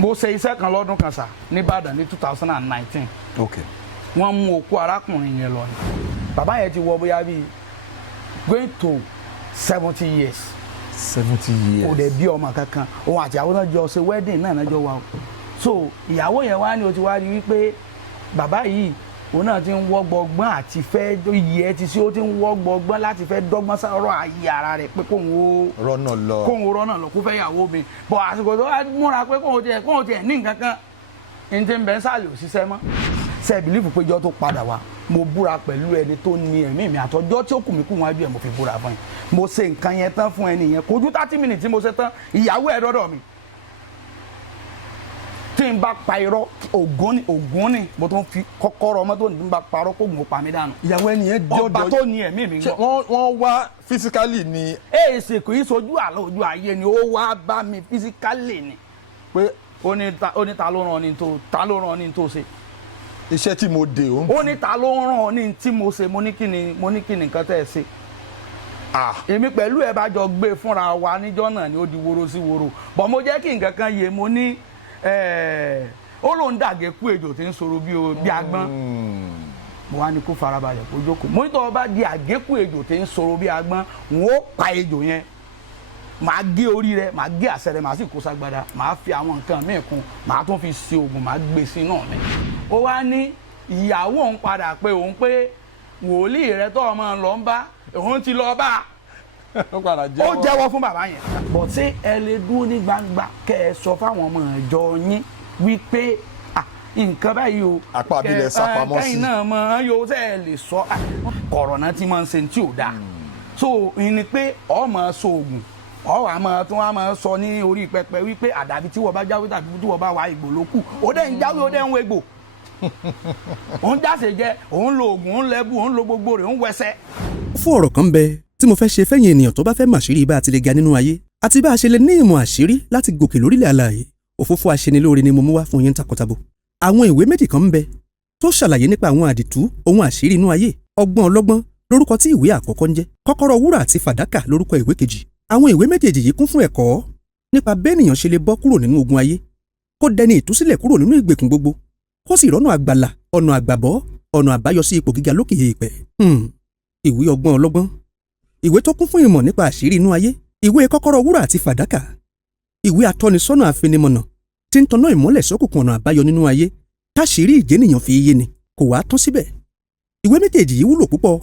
mo ṣe iṣẹ́ kan lọ́dún kan sà ní Ìbàdàn ní 2019. Okay. Wọ́n mú òkú arákùnrin yẹn lọ ni. Bàbá yẹn ti wọ bóyá bíi going to 70 years. 70 years. Kò dẹ̀ bí ọmọ kankan. Òun àti àwọn náà jọ ṣe wedding náà jọ wà o. So ìyàwó yẹn wá ní o ti wá rí wípé bàbá yìí òun náà ti ń wọ́gbọ́gbọ́n àti fẹ́ yẹ ti sí ó ti ń wọ́gbọ́gbọ́n láti fẹ́ dọ́gbọ́n sọ̀rọ̀ ayé ara rẹ̀ pé kóun ó rọ́nà lọ kó fẹ́ yàwó mi. Bọ̀ àsìkò tó wá múra pé kóun tiẹ̀ ní nǹkan kan ní ti ń bẹ́ sálẹ̀ òṣìṣẹ́ mọ́. Ṣé bìlífù péjọ tó padà wá mo búra pẹ̀lú ẹni tó ní ẹ̀mí mi àtọjọ́ tí ó kù mí kú wájú ẹ̀ mo fi búra fún ẹ. Mo ṣe nǹkan yẹn tán fún ẹni yẹn kojú 30 minutes tí mo ṣe tán ìyàwó ẹ̀ dọ́dọ̀ mi. Tí n bá pa irọ́ ògún ni mo tún fi kọ́kọ́rọ́ ọmọ tó ní bá parọ́ kó gùn pa mí dànù. Ìyàwó ẹni yẹn jọjọ ọba tó ní ẹ̀mí mi gbọ́. Wọ́n wá physically ni. Èsì kò í sojú àlọ́ ojú ayé ni ó wá bá mi physically ni. Pé ó ní ta ló rán ọ ní tó ṣe. Iṣẹ́ tí mo dè ó. Ó ní ta ló rán ọ ní tí mo ṣe mo ní kí ni nǹkan tẹ́ ẹ ṣe. Èmi pẹ̀lú ẹ bá jọ gbé fúnra wa níjọ́ náà ni ó di woro sí woro. Bọ̀ mo jẹ́ kí nǹkan kan yé mo ní ó lóun dàgé kú ejò tí ń sọ̀rọ̀ bí agbọ́n mo wá ní kó farabalẹ̀ kó jókòó mo ní tó bá di àgékù ejò tí ń sọ̀rọ̀ bí agbọ́n n ó pa ejò yẹn màá gé orí rẹ̀ màá gé àṣẹ rẹ̀ màá sì kó sagbada màá fi àwọn nǹkan míì kún màá tún fi ṣe oògùn màá gbé sí náà ni. Ó wá ní ìyàwó òun padà pé òun pé wòlíì rẹ tó ọmọ lọ ń bá òun ti lọ bá ó jẹ́wọ́ fún bàbá yẹn. Bọ̀ tí ẹ lè dúró ní gbangba kẹ́ ẹ sọ fáwọn ọmọ ìjọ yín wípé nǹkan báyìí o apá abilẹ̀ sápamọ́ sí kẹ́yìn náà mọ̀ yóò tẹ́ ẹ lè sọ kọ̀rọ̀nà tí máa ń ṣe tí ò dáa. So ìní pé ọmọ sóògùn àmọ́ tí wọ́n máa sọ ní orí pẹpẹ wípé àdàbí tí wọ́n bá jáwé tàbí tí wọ́n bá wá ìgbò ló kù ó dẹ̀ ń jáwé ó dẹ̀ ń wégbò òun jáse jẹ òun lo oògùn òun lẹ́bù òun lo gbogbo rẹ̀ òun wẹsẹ̀. Fún ọ̀rọ̀ kan bẹ tí mo fẹ́ ṣe fẹ́yìn ènìyàn tó bá fẹ́ màṣírí bá a ti lè ga nínú ayé àti bá a ṣe lè ní ìmọ̀ àṣírí láti gòkè lórílẹ̀ alààyè òfófó aṣenilóore ni mo mú wá fún yín takọtabo. Àwọn ìwé méjì kan ń bẹ tó ṣàlàyé nípa àwọn àdìtú ohun àṣírí inú ayé. Ọgbọ́n ọlọ́gbọ́n lórúkọ tí ìwé àkọ́kọ́ ń jẹ́, kọ́kọ́rọ́ wúrà àti fàdákà lórúkọ ìwé kejì. Àwọn ìwé méjèèjì yìí kún fún ẹ̀kọ́ nípa bẹ́ẹ̀nìyàn ṣe lè bọ́ kúrò nínú ogun ayé, kó dẹni ìtúsílẹ̀ kúrò nínú ìgbèkùn gbogbo, kó sì rọ́nà àgbàlà, ọ̀nà àgbàbọ́, ọ̀nà àbáyọ sí ipò gíga lókè èèpẹ̀. Ìwé ọgbọ́n ọlọ́gbọ́n, ìwé tó kún fún ìmọ̀ nípa àṣírí inú ayé, ìwé kọ́kọ́rọ́ wúrà àti fàdákà, ìwé atọ́nisọ́nà àfinimọ̀nà tí ń tanná ìmọ́lẹ̀ sókùnkùn ọ̀nà àbáyọ nínú ayé táṣírí ìjénìyàn fi yé ni kò wá tán síbẹ̀. Ìwé méjèèjì yìí wúlò púpọ̀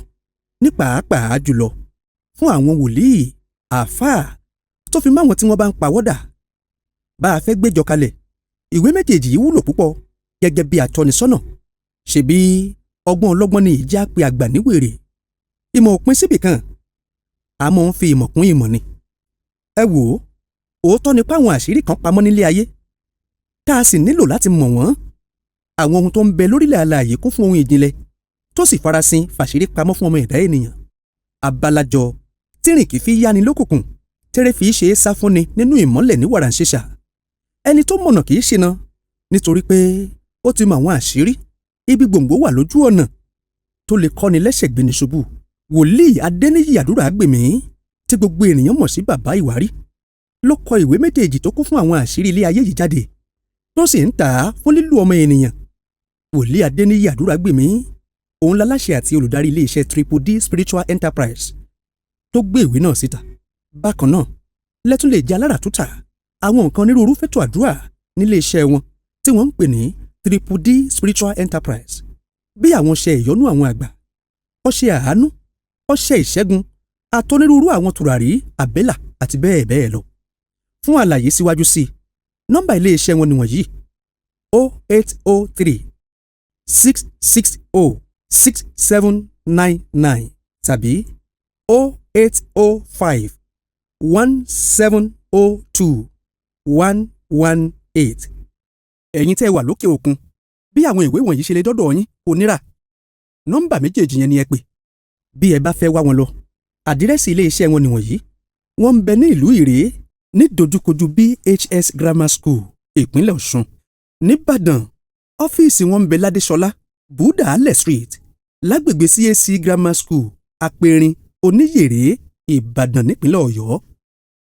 ní pàápàá jùlọ fún àwọn wòlíì, àáfàá tó fi máwọn tí wọ́n bá ń pawọ́dà. Bá a fẹ́ gbéjọ kalẹ̀, ìwé méjèèjì yìí wúlò púpọ̀ gẹ́gẹ́ bí atọ́nisọ́nà. Ṣebí ọgbọ́n ọlọ́gbọ́n ni ìjà pé àgbà níwèrè. Ìmọ̀ òpin síbì kan, a máa ń fi ìmọ̀ kún ìmọ̀ ni. Ẹ wò ó, òótọ́ ni pé àwọn àṣírí kan pamọ́ nílé ayé tá a sì nílò láti mọ̀ wọ́n. Àwọn ohun tó ń bẹ lórílẹ̀ alààyè kún fún ohun ìjìnlẹ̀ tó sì farasin fàṣírí pamọ́ fún ọmọ ẹ̀dá ènìyàn. Abalajọ tírìn kì í fi yáni lókùnkùn, tẹ́rẹ́ fi ṣe é sá fúnni nínú ìmọ́lẹ̀ ní wàràǹṣeṣà. Ẹni tó mọ̀nà kì í ṣìnà nítorí pé ó ti mọ àwọn àṣírí ibi gbòǹgbò wà lójú ọ̀nà tó lè kọ́ni lẹ́sẹ̀ gbéni ṣubú. Wòlíì Adéníyì Àdúràgbèmí tí gbogbo ènìyàn mọ̀ sí bàbá ìwárí ló kọ ìwé méjèèjì tó kún fún àwọn àṣírí ilé ayé yìí jáde tó sì ń tà á fún lílò ọmọ ènìyàn. Wòlíì Adéníyì Àdúràgbèmí òun láláṣẹ àti olùdarí iléeṣẹ́ Tripple D Spiritual Enterprise tó gbé ìwé náà síta. Bákan náà lẹ́tún lè jẹ́ aláràtúntà àwọn nǹkan onírúurú fẹ́tò àdúrà nílé iṣẹ́ wọn tí wọ́n ń pè ní Tripple D Spiritual Enterprise, bí àwọn ọṣẹ ìyọ́nú àwọn àgbà, ọṣẹ àánú, ọṣẹ ìṣẹ́gun, àtọ́nírúurú àwọn tùràrí, àbẹ́là àti bẹ́ẹ̀ bẹ́ẹ̀ lọ. Fún àlàyé síwájú sí i, nọ́mbà ilé iṣẹ́ wọn nìwọ̀nyí: 0803 660 6799 tàbí 0805 1702 118. Ẹ̀yin tẹ́ wà lókè òkun, bí àwọn ìwé wọ̀nyí ṣe lè dọ́dọ̀ yín kò nira. Nọ́mbà méjèèjì yẹn ni ẹ pè. Bí ẹ bá fẹ́ wá wọn lọ, àdírẹ́sì ilé iṣẹ́ wọn nìwọ̀nyí. Wọ́n ń bẹ ní ìlú Ìrèé ní dojúkojú BHS Grammar School, ìpínlẹ̀ Ọ̀ṣun. Níbàdàn, ọ́fíìsì wọn ń bẹ Ládéṣọlá, Bùdà Alẹ̀ Street, lágbègbè CAC Grammar School, Apẹ̀rin, Oníyèrè, Ìbàdàn nípínlẹ̀ Ọ̀yọ́.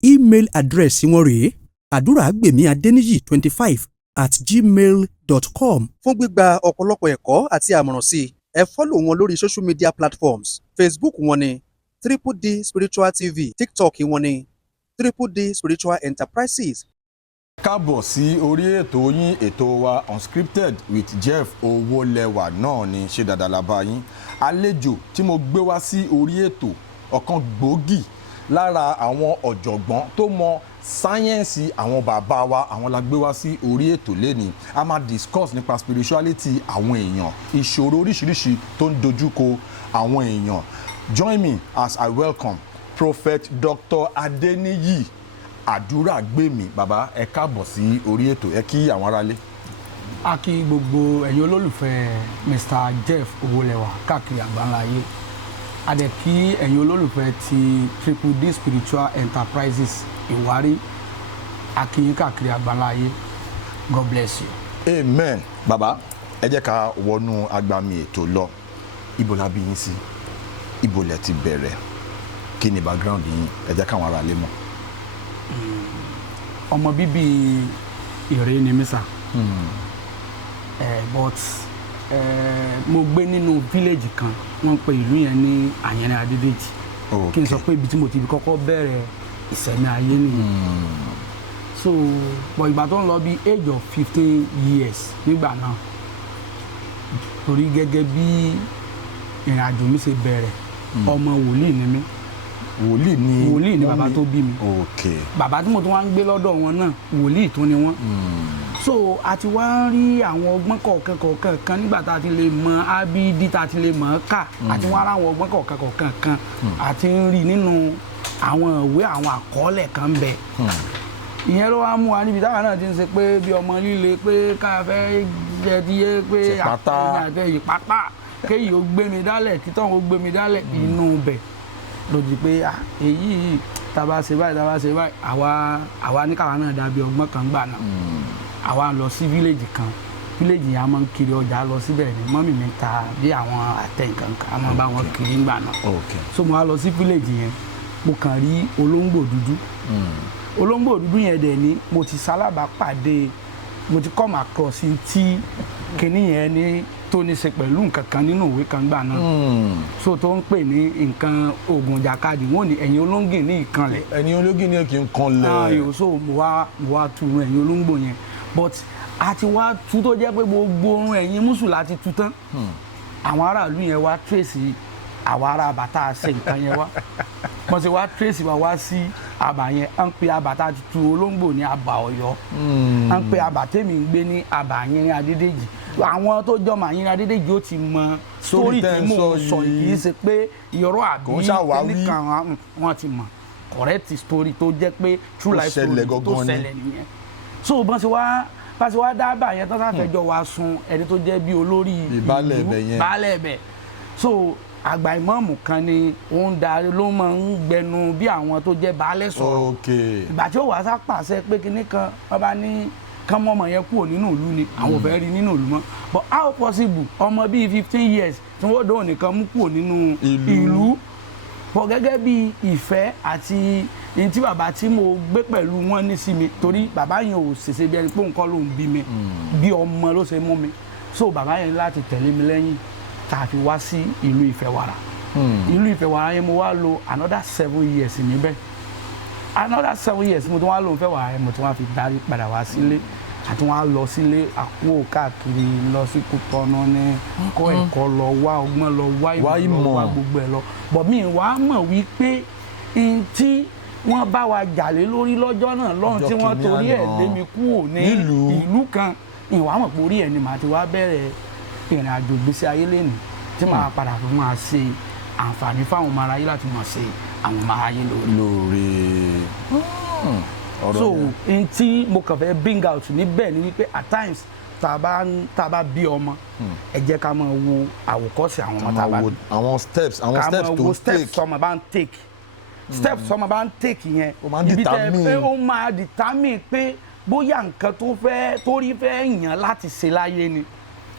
Email address wọn rèé: àdúràgbèmí adéníyì 25 @gmail.com. fún gbígba ọ̀pọ̀lọpọ̀ ẹ̀kọ́ àti àmọ̀ràn sí i ẹ fọ́lọ̀ wọn lórí social media platforms. Facebook wọn ni Triple D Spiritual TV, TikTok wọn ni Triple D Spiritual Enterprises. káàbọ̀ sí orí ètò yín ètò wa Unscripted with Jeff Owolewa náà ni ṣe dáadáa la bá yín. Àlejò tí mo gbé wá sí orí ètò ọ̀kan gbòógì lára àwọn ọ̀jọ̀gbọ́n tó mọ sáyẹ́ǹsì àwọn bàbá wa àwọn la gbé wá sí orí ètò lẹ́ni. A máa discuss nípa spirituality àwọn èèyàn, ìṣòro oríṣiríṣi tó ń dojúkọ àwọn èèyàn. Join me as I welcome Prophet Dr. Adeniyi Aduragbemi. Bàbá ẹ káàbọ̀ sí orí ètò, ẹ kí àwọn aráalé. A kí gbogbo ẹ̀yin olólùfẹ́ Mr. Jeff Owolewa káàkiri àgbáńlá ayé. A dẹ̀ kí ẹ̀yin olólùfẹ́ ti Triple D Spiritual Enterprises Ìwárí. A kí yín káàkiri àgbáńlá ayé. God bless you. Amen. Bàbá ẹ jẹ́ ká wọnú agbami ètò lọ. Ibo la bí yín sí? Ibo lẹ ti bẹ̀rẹ̀? Kí ni background yín? Ẹ jẹ́ káwọn aráalé mọ̀. Ọmọ bíbí Ìrè ni mí sà. But mo gbé nínú village kan wọ́n pe ìlú yẹn ní Àyẹ̀rẹ̀ Adédèjì. Kí n sọ pé ibi tí mo ti kọ́kọ́ bẹ̀rẹ̀ ìṣẹ̀mí ayé nìyẹn. So but ìgbà tó ń lọ bí age of 15 years nígbà náà torí gẹ́gẹ́ bí ìrìn àjò mi ṣe bẹ̀rẹ̀ ọmọ wòlíì ni mí. Wòlíì ni bàbá tó bí mi. Bàbá tí mo tún wá ń gbé lọ́dọ̀ wọn náà wòlíì tó ni wọ́n. So a ti wá ń rí àwọn ọgbọ́n kọ̀ọ̀kan kan nígbà tá a ti lè mọ abd tá a ti lè mọ̀ ká àti wọ́n á ráwọn ọgbọ́n kọ̀ọ̀kan kan àti ń rí nínú àwọn ìwé àwọn àkọọ́lẹ̀ kan bẹ̀. Ìyẹn ló wá mú wa níbi táwọn náà ti ń ṣe pé bí ọmọ líle pé ká fẹ́ jẹ díẹ̀ pé àtẹ̀yìn pátá kéyìí ó gbé mi dálẹ̀ kí tóun ó gbé mi dálẹ̀ inú bẹ̀ lòdì pé èyí tàbá ṣe báyìí àwa ní káwa náà dàbí ọgbọ́n kan gbà náà. Àwa lọ sí village kan, village yẹn a máa ń kiri ọjà lọ síbẹ̀ ni mọ́mì mi ta bí àwọn àtẹ nǹkan kan a máa bá wọn kiri ńgbà náà. So mo wá lọ sí village yẹn mo kàn rí olóńgbò dúdú. Olóńgbò dúdú yẹn dẹ̀ ni mo ti sálábàápàdé mo ti come across tí kinní yẹn ní tó ní ṣe pẹ̀lú nǹkan kan nínú ìwé kan gbà náà. So tó ń pè ní nǹkan oògùn jàkadì wọ́n ní ẹ̀yin olóńgìn ní ìkànlẹ̀. Ẹ̀yin olóńgìn ní kì í kanlẹ̀. So mo wá tu ẹ̀yin olóńgbò yẹn but a ti wá tú tó jẹ́ pé gbogbo orun ẹ̀yin mùsùlùmí láti tú tán. Àwọn aráàlú yẹn wá trace àwọn ará bàtà ṣe nǹkan yẹn wá wọ́n ti wá trace wá sí àbà yẹn à ń pe àbà tá a ti tu olóńgbò ní àbà Ọ̀yọ́ à ń pe àbà tèmi ń gbé ní àbà Àyẹ̀rẹ̀ Adédèjì. Àwọn tó jọmọ Àyẹ̀rẹ̀ Adédèjì ó ti mọ sórí tí mò ń sọ kì í ṣe pé irọ́ àbí nìkan wọ́n ti mọ̀ correct story tó jẹ́ pé true life story tó ṣẹlẹ̀ nìyẹn. So bọ́n ṣe wá dábàá yẹn tán sáfẹ́jọ́ wa sun ẹni tó jẹ́ bí olórí ìlú baálẹ̀ ẹ̀bẹ̀. So àgbà ìmáàmù kan ni ó ń darí ló máa ń gbẹnu bí àwọn tó jẹ́ baálẹ̀ sọ̀rọ̀. Ìgbà tí ó wàá sá pàṣẹ pé kinní kan wọ́n bá ní kán mọ́ ọmọ yẹn kúrò nínú ìlú ni àwọn ò fẹ́ rí nínú ìlú mọ́. But how possible ọmọ bíi 15 years tí wọ́n dóò nìkan mú kúrò nínú ìlú. But gẹ́gẹ́ bí ìfẹ́ àti ní tí bàbá tí mo gbé pẹ̀lú wọn ní sí mi torí bàbá yẹn ò ṣèṣe bí ẹni pé nǹkan ló ń bí mi bí ọmọ ló ṣe mú mi. So bàbá yẹn láti tẹ̀lé mi lẹ́yìn tá a fi wá sí ìlú Ìfẹ́wàrà. Ìlú Ìfẹ́wàrà yẹn mo wá lò another 7 years níbẹ̀. Another 7 years mo tún wá lò Ìfẹ́wàrà yẹn mo tún wá fi darí padà wá sílé àti wọn á lọ sílé àkúrò káàkiri lọ sí Kútọ́nù ní kọ́ ẹ̀kọ́ lọ wá ọgbọ́n lọ wá ìmọ̀ lọ wá gbogbo ẹ̀ lọ. But mi wá mọ̀ wípé tí wọ́n bá wa jàlé lórí lọ́jọ́ náà lọ́run tí wọ́n torí ẹ̀ lé mi kúrò ní ìlú kan ìwà mọ̀ pé orí ẹ̀ ni màá ti wá bẹ̀rẹ̀ ìrìn àjò ìgbésí ayé lẹ́nu tí màá padà fún máa ṣe àǹfààní fáwọn ọmọ aráyé láti máa ṣe àwọn ọmọ aráyé lóore. So n tí mo kàn fẹ́ bring out níbẹ̀ ni wípé at times tá a bá bí ọmọ ẹ jẹ́ ká máa wo àwòkọ́ṣe àwọn ọmọ tá a bá bí. àwọn steps tó take. steps ọmọ bá ń take steps ọmọ bá ń take yẹn ibi tẹ ó máa determine pé bóyá nǹkan tó rí fẹ́ yàn láti ṣe láyé ni.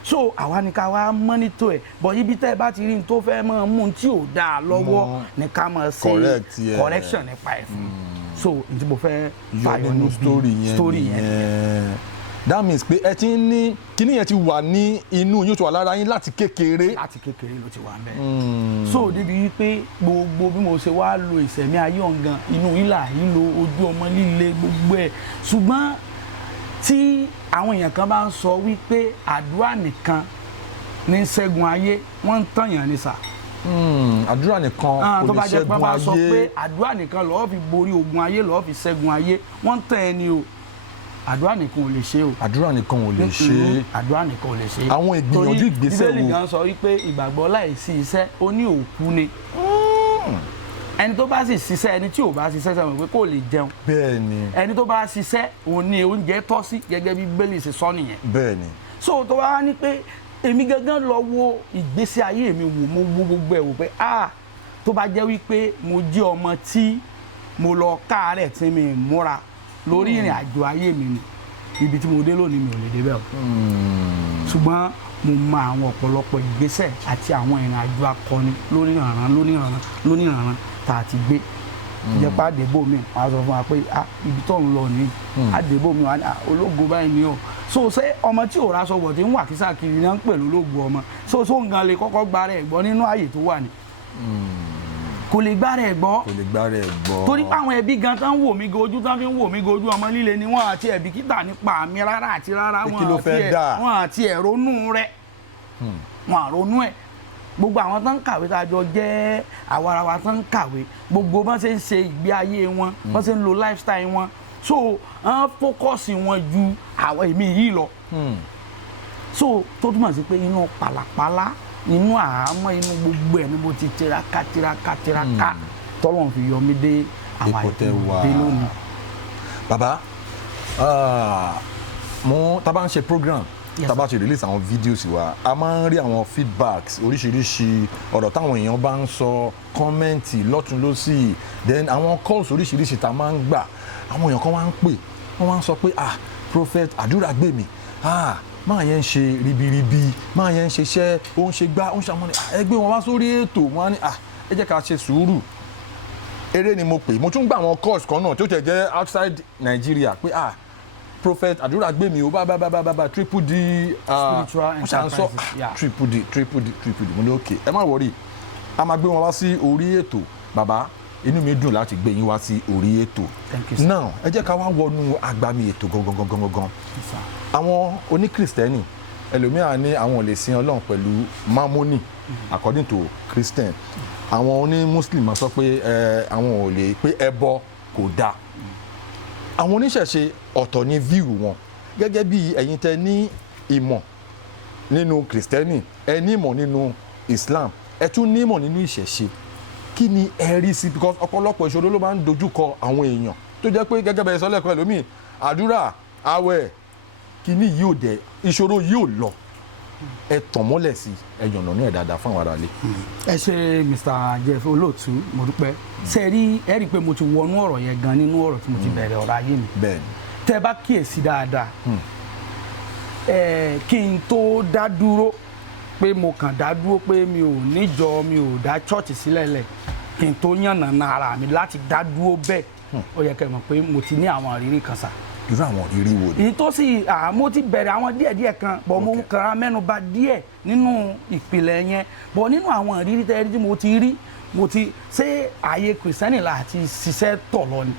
So àwa ni ká wá mọ́nítọ̀ ẹ̀ bọ̀ ibi tẹ́ ẹ bá ti rí ní tó fẹ́ máa mú tí ò dáa lọ́wọ́ ní ká máa ṣe correction nípa ẹ̀ fún. So n tí mo fẹ́ yọ nínú story yẹn. that means pé ẹ ti ń ní kíní yẹn ti wà ní inú yóò ti wà lára yín láti kékeré. láti kékeré ló ti wà ń bẹ̀. so débi wípé gbogbo bí mo ṣe wá lo ìsẹ̀mí ayé ọ̀ngàn inú ìlà ìlò ojú ọmọ líle gbogbo ẹ̀ ṣùgbọ́n tí àwọn èèyàn kan bá ń sọ wípé àdúrà nìkan ní ṣẹ́gun ayé wọ́n ń tàyàn ní sà. àdúrà nìkan kò lè ṣẹ́gun ayé. tó bá jẹ́ pé wọ́n bá sọ pé àdúrà nìkan lọ́ọ́ fi borí ogun ayé lọ́ọ́ fi ṣẹ́gun ayé wọ́n ń tàn ẹni o àdúrà nìkan ò lè ṣe o. àdúrà nìkan ò lè ṣe. àdúrà nìkan ò lè ṣe. àwọn ìgbìyànjú ìgbésẹ̀ wo. torí Bíbélì gan sọ wípé ìgbàgbọ́ láìsí iṣẹ́ ó ní òkú ni. ẹni tó bá sì ṣiṣẹ́ ẹni tí ò bá ṣiṣẹ́ sẹ́wọ̀n pé kò lè jẹun. bẹ́ẹ̀ni. ẹni tó bá ṣiṣẹ́ òun ni oúnjẹ tọ́ sí gẹ́gẹ́ bí Bíbélì ṣe sọ nìyẹn. bẹ́ẹ̀ni. so tó wá ní pé èmi gangan lọ wo ìgbésí ayé mi wò mo wo gbogbo ẹ̀ wò pé tó bá jẹ́ wípé mo jẹ́ ọmọ tí mo lọ káàárẹ̀ tí mi múra lórí ìrìn àjò ayé mi ni ibi tí mo dé lónìí mi ò lè débẹ̀ o. ṣùgbọ́n mo mọ àwọn ọ̀pọ̀lọpọ̀ ìgbésẹ̀ àti àwọn ìrìn àjò akọni lóníranran tá a ti gbé. ìjẹ́pá àdébò mi wọ́n á sọ fún wa pé ibi tó ń lọ ní àdébò mi wọ́n á ní ológo báyìí ni o. so ṣé ọmọ tí ò raṣọ wọ̀ tí ń wà kísà kiri náà ń pè lólógo ọmọ so nǹkan lè kọ́kọ́ gbá rẹ̀ gbọ́ nínú ààyè tó wà ní. kò lè gbá rẹ̀ gbọ́. kò lè gbá rẹ̀ gbọ́. torí pé àwọn ẹbí gan tán wò mí gojú tán fi ń wò mí gojú ọmọ líle ni wọ́n àti ẹ̀bí kíta nípa mi rárá àti rárá wọ́n àti ẹ̀rónú rẹ̀ wọ́n àrónú ẹ̀ gbogbo àwọn tán ń kàwé tá a jọ jẹ́ àwarawa tán ń kàwé gbogbo bọ́n ṣe ń ṣe ìgbé ayé wọn bọ́n ṣe ń lo lifestyle wọn so wọ́n fókọ̀sì wọn ju àwọn èmi yìí lọ so tó túmọ̀ sí pé inú pàlàpàlà inú àhámọ́ inú gbogbo ẹ̀ ni mo ti tiraka tọ́lọ́run fi yọ mí dé àwọn àìtó dé lónìí. bàbá tá bá ń ṣe program tá bá ṣe release àwọn videos wa a máa ń rí àwọn feedbacks oríṣiríṣi ọ̀rọ̀ táwọn èèyàn bá ń sọ kọ́mẹ́ǹtì lọ́tún lọ́sì then àwọn calls oríṣiríṣi tá a máa ń gbà àwọn èèyàn kan wá ń pè wọ́n wá ń sọ pé prophet àdúrà gbè mí máa yẹn ń ṣe ribiribi máa yẹn ń ṣiṣẹ́ ó ń ṣe gbá ó ń ṣàmọ́ni ẹgbẹ́ wọn wá sórí ètò wọn á ní ẹ jẹ́ ká ṣe sùúrù eré ni mo pè mo tún gbà àwọn calls kan náà tó tẹ̀ jẹ́ outside Nigeria pé prophet àdúrà gbé mi o bá triple D spiritual enterprises triple D mo ní okay ẹ má worry a máa gbé wọn wá sí orí ètò bàbá inú mi dùn láti gbé yín wá sí orí ètò now ẹ jẹ́ ká wá wọnú agbami ètò gangan àwọn oníkristẹni ẹlòmíràn ní àwọn ò lè sin Ọlọ́run pẹ̀lú mamoni according to Christian àwọn oní Muslim máa sọ pé àwọn ò lè pé ẹbọ kò dáa àwọn oníṣẹ̀ṣe ọ̀tọ̀ ní view wọn gẹ́gẹ́ bí ẹ̀yin tẹ́ ní ìmọ̀ nínú Kristẹni ẹ ní ìmọ̀ nínú Islam ẹ tún ní ìmọ̀ nínú ìṣẹ̀ṣe kí ni ẹ rí sí because ọ̀pọ̀lọpọ̀ ìṣòro ló máa ń dojúkọ àwọn èèyàn tó jẹ́ pé gẹ́gẹ́ bẹ́ẹ̀ sọ lẹ́kọ̀ọ́ ẹlòmíì àdúrà àwẹ̀ kíní yóò dẹ̀ ìṣòro yóò lọ ẹ tàn mọ́lẹ̀ sí ẹ yànnà ní ẹ̀ dáadáa fún àwọn aráalé. ẹ ṣe Mr. Jeff olóòtú mo dúpẹ́ ṣe rí ẹ rí i pé mo ti wọnú ọ̀rọ̀ yẹn gan nínú ọ̀rọ̀ tí mo ti bẹ̀rẹ̀ ọ̀rọ̀ ayé mi tẹ́ bá kíyèsí dáadáa kí n tó dá dúró pé mo kàn dá dúró pé mi ò níjọ mi ò dá chọ́ọ̀chì sílẹ̀ lẹ̀ kí n tó yànnà ara mi láti dá dúró bẹ́ẹ̀ ó yẹ kẹ́ mọ̀ pé mo ti ní àwọn ìrírí kan sá. irú àwọn ìrírí wo ni. èyí tó sì mo ti bẹ̀rẹ̀ àwọn díẹ̀díẹ̀ kan bọ̀ mo kàn án mẹ́nuba díẹ̀ nínú ìpìlẹ̀ yẹn bọ̀ nínú àwọn ìrírí tẹ́rí tí mo ti rí mo ti ṣe ààyè kìrìsìtẹ́nì láti ṣiṣẹ́ tọ̀ lọ ni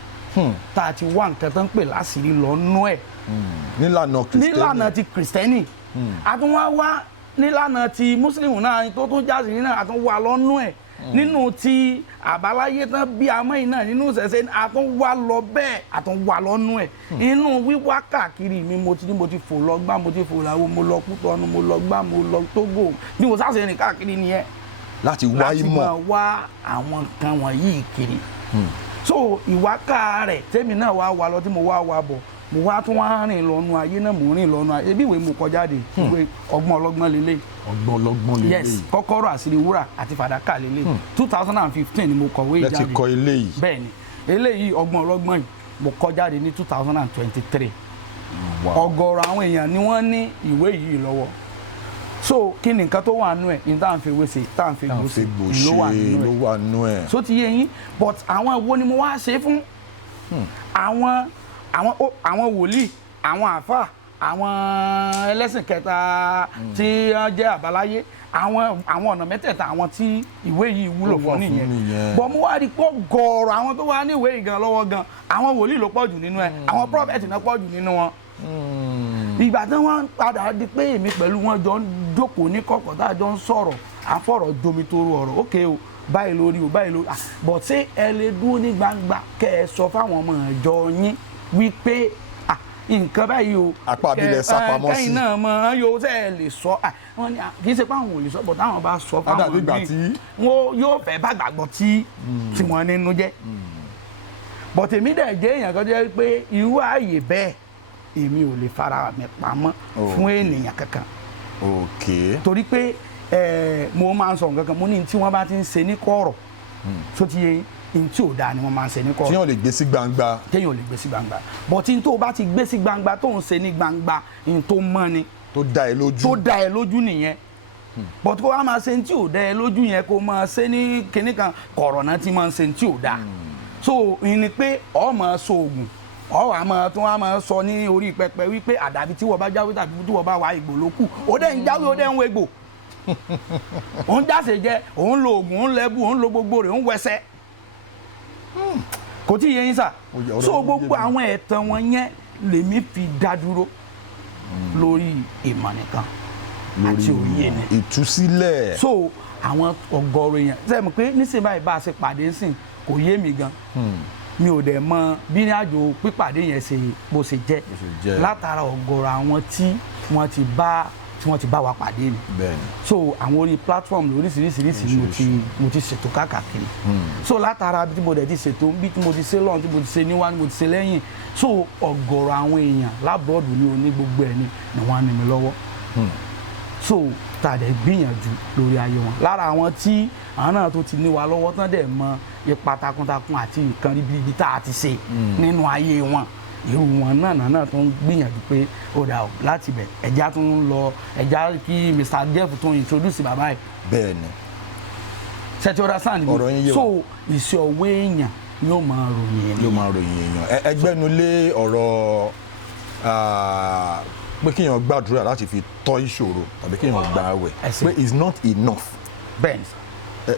tá a ti wá nǹkan tó ń pè láṣìírí lọ́nú ẹ̀. nílànà ti kìrìsìtẹ́nì àtúnwá wá nílànà ti mùsùlùmí náà tó tún jáde nínú àtúnwá lọ́nú ẹ̀ nínú ti àbáláyé tán bí amẹ́yìn náà nínú ṣẹ̀ṣẹ̀ àtúnwá lọ bẹ́ẹ̀ àtúnwá lọ́nú ẹ̀ inú wíwá káàkiri mi mo ti fò lọ gbá mo ti fò làwọ̀ mo lọ Kútọ́nù mo lọ gbá mo lọ Tógò bí mo sáṣẹ rìn káàkiri nìyẹn láti wá ìmọ̀ láti wá àwọn nǹkan wọ̀nyí kiri so ìwákà rẹ̀ tèmi náà wá lọ tí mo wá bọ̀ mo wá tún wá rìn lọ́nu ayé náà mo rìn lọ́nu ayé ebi ìwé mo kọ jáde ìwé ọgbọ́n ọlọ́gbọ́n lélẹ̀. ọgbọ́n ọlọ́gbọ́n lélẹ̀. yes kọ́kọ́rọ́ àṣírí wúrà àti fàdákà lélẹ̀ 2015 ni mo kọ̀wé jáde. lẹ́tí kọ eléyìí. bẹ́ẹ̀ni eléyìí ọgbọ́n ọlọ́gbọ́n yìí mo kọ jáde ní 2023. ọ̀gọ̀rọ̀ àwọn èèyàn ni wọ́n ní ìwé yìí lọ́wọ́ so kí ni nǹkan tó wà nú ẹ̀ ní tá à ń fi wéṣe tá à ń fi gbòṣe ló wà nú ẹ̀. so ti yé yín but àwọn wo ni mo wá ṣe fún àwọn wòlíì àwọn àfà àwọn ẹlẹ́sìn kẹta tí wọ́n jẹ́ àbáláyé àwọn ọ̀nà mẹ́tẹ̀ẹ̀ta àwọn tí ìwé yìí wúlò fún nìyẹn bọ̀ mo wá rí pọ̀ gọ̀ọ̀rọ̀ àwọn tó wà ní ìwé yìí gan lọ́wọ́ gan àwọn wòlíì ló pọ̀ jù nínú ẹ̀ àwọn prophet náà pọ̀ jù nínú wọn. Ìgbà tí wọ́n padà di pé èmi pẹ̀lú wọn jọ ń jókòó ní kọ̀kọ̀ tá a jọ ń sọ̀rọ̀ àfọ̀rọ̀ jomitoro ọ̀rọ̀ ókè o báyìí lórí o báyìí lórí bọ̀ ṣé ẹ lè dúró ní gbangba kẹ́ ẹ sọ fáwọn ọmọ ìjọ yín wípé nǹkan báyìí o apá abilẹ̀ sápamọ́ sí kẹ́yìn náà mọ̀ yóò ṣe é lè sọ wọ́n ní kì í ṣe pé àwọn ò lè sọ bọ̀ táwọn bá sọ fáwọn míì wọ́n yóò fẹ́ bá gbàgbọ́ tí wọ́n nínú jẹ́ bọ̀ tèmi dẹ̀ jẹ́ èèyàn kan jẹ́ pé irú ààyè bẹ́ẹ̀ èmi ò lè fara mi pamọ́ fún ènìyàn kankan torí pé mo máa ń sọ nǹkan kan mo ní tí wọ́n bá ti ń ṣe ní kọ̀rọ̀ tó ti yẹ tí ò dáa ni wọ́n máa ń ṣe ní kọ̀rọ̀. téèyàn lè gbé sí gbangba. téèyàn lè gbé sí gbangba but tí tó bá ti gbé sí gbangba tó ń ṣe ní gbangba ní tó mọ́ ni. tó dá ẹ lójú. tó dá ẹ lójú nìyẹn but kó wá máa ṣe tí ò dá ẹ lójú yẹn kó máa ṣe ní kinní kan kọ̀rọ̀ náà ti máa ń ṣe tí ò dáa so ìní pé ọ máa so oògùn ọ wà máa tún wá máa sọ ní orí pẹpẹ wípé àdàbí tí wọ́n bá jáwé tàbí tí wọ́n bá wá ìgbò ló kù ó dẹ̀ ń jáwé ó dẹ̀ ń wégbò òun jáse jẹ òun lo oògùn òun lẹ́bù òun lo gbogbo rẹ̀ òun wẹsẹ̀ kò tí ì yé yín sà so gbogbo àwọn ẹ̀tàn wọn yẹn lèmi fi dá dúró lórí ìmọ̀ nìkan àti òye ni ìtúsílẹ̀ so àwọn ọ̀gọ̀rọ̀ èèyàn sẹ́mi pé nísìnyí báyìí bá a ṣe pàdé sìn kò yé mi gan mi ò dẹ̀ mọ bí ní àjò pípàdé yẹn ṣe bó ṣe jẹ́ látara ọ̀gọ̀rọ̀ àwọn tí wọ́n ti bá wa pàdé ni so àwọn orí platform lóríṣiríṣiríṣi mo ti ṣètò káàkiri so látara bí mo dẹ̀ ti ṣètò bí mo ti ṣe lọ́run tí mo ti ṣe níwájú mo ti ṣe lẹ́yìn so ọ̀gọ̀rọ̀ àwọn èèyàn lábọ́ọ̀dù ní oní gbogbo ẹ̀ ni wọ́n á ní mi lọ́wọ́ so tá a dẹ̀ gbìyànjú lórí ayé wọn lára àwọn tí àwọn náà tó ti ní wa lọ́wọ́ tán dẹ̀ mọ ipa takuntakun àti nǹkan ríbi tá a ti ṣe nínú ayé wọn irú wọn náà tó ń gbìyànjú pé ó dà ó láti bẹ̀ ẹ̀já tó ń lọ ẹ̀já kí Mr. Jeff tó ń introduce bàbá ẹ̀. bẹ́ẹ̀ni. ṣètò ọ̀rá sáà nìyẹn ọ̀rọ̀ yín yé wa so ìṣe ọ̀wé èèyàn yóò máa ròyìn èèyàn. yóò máa ròyìn èèyàn ẹgbẹ́nulé ọ̀rọ̀ pé kéèyàn gbàdúrà láti fi tọ́ ìṣòro tàbí kéèyàn gba àwẹ̀ pé it's not enough. bẹ́ẹ̀ni.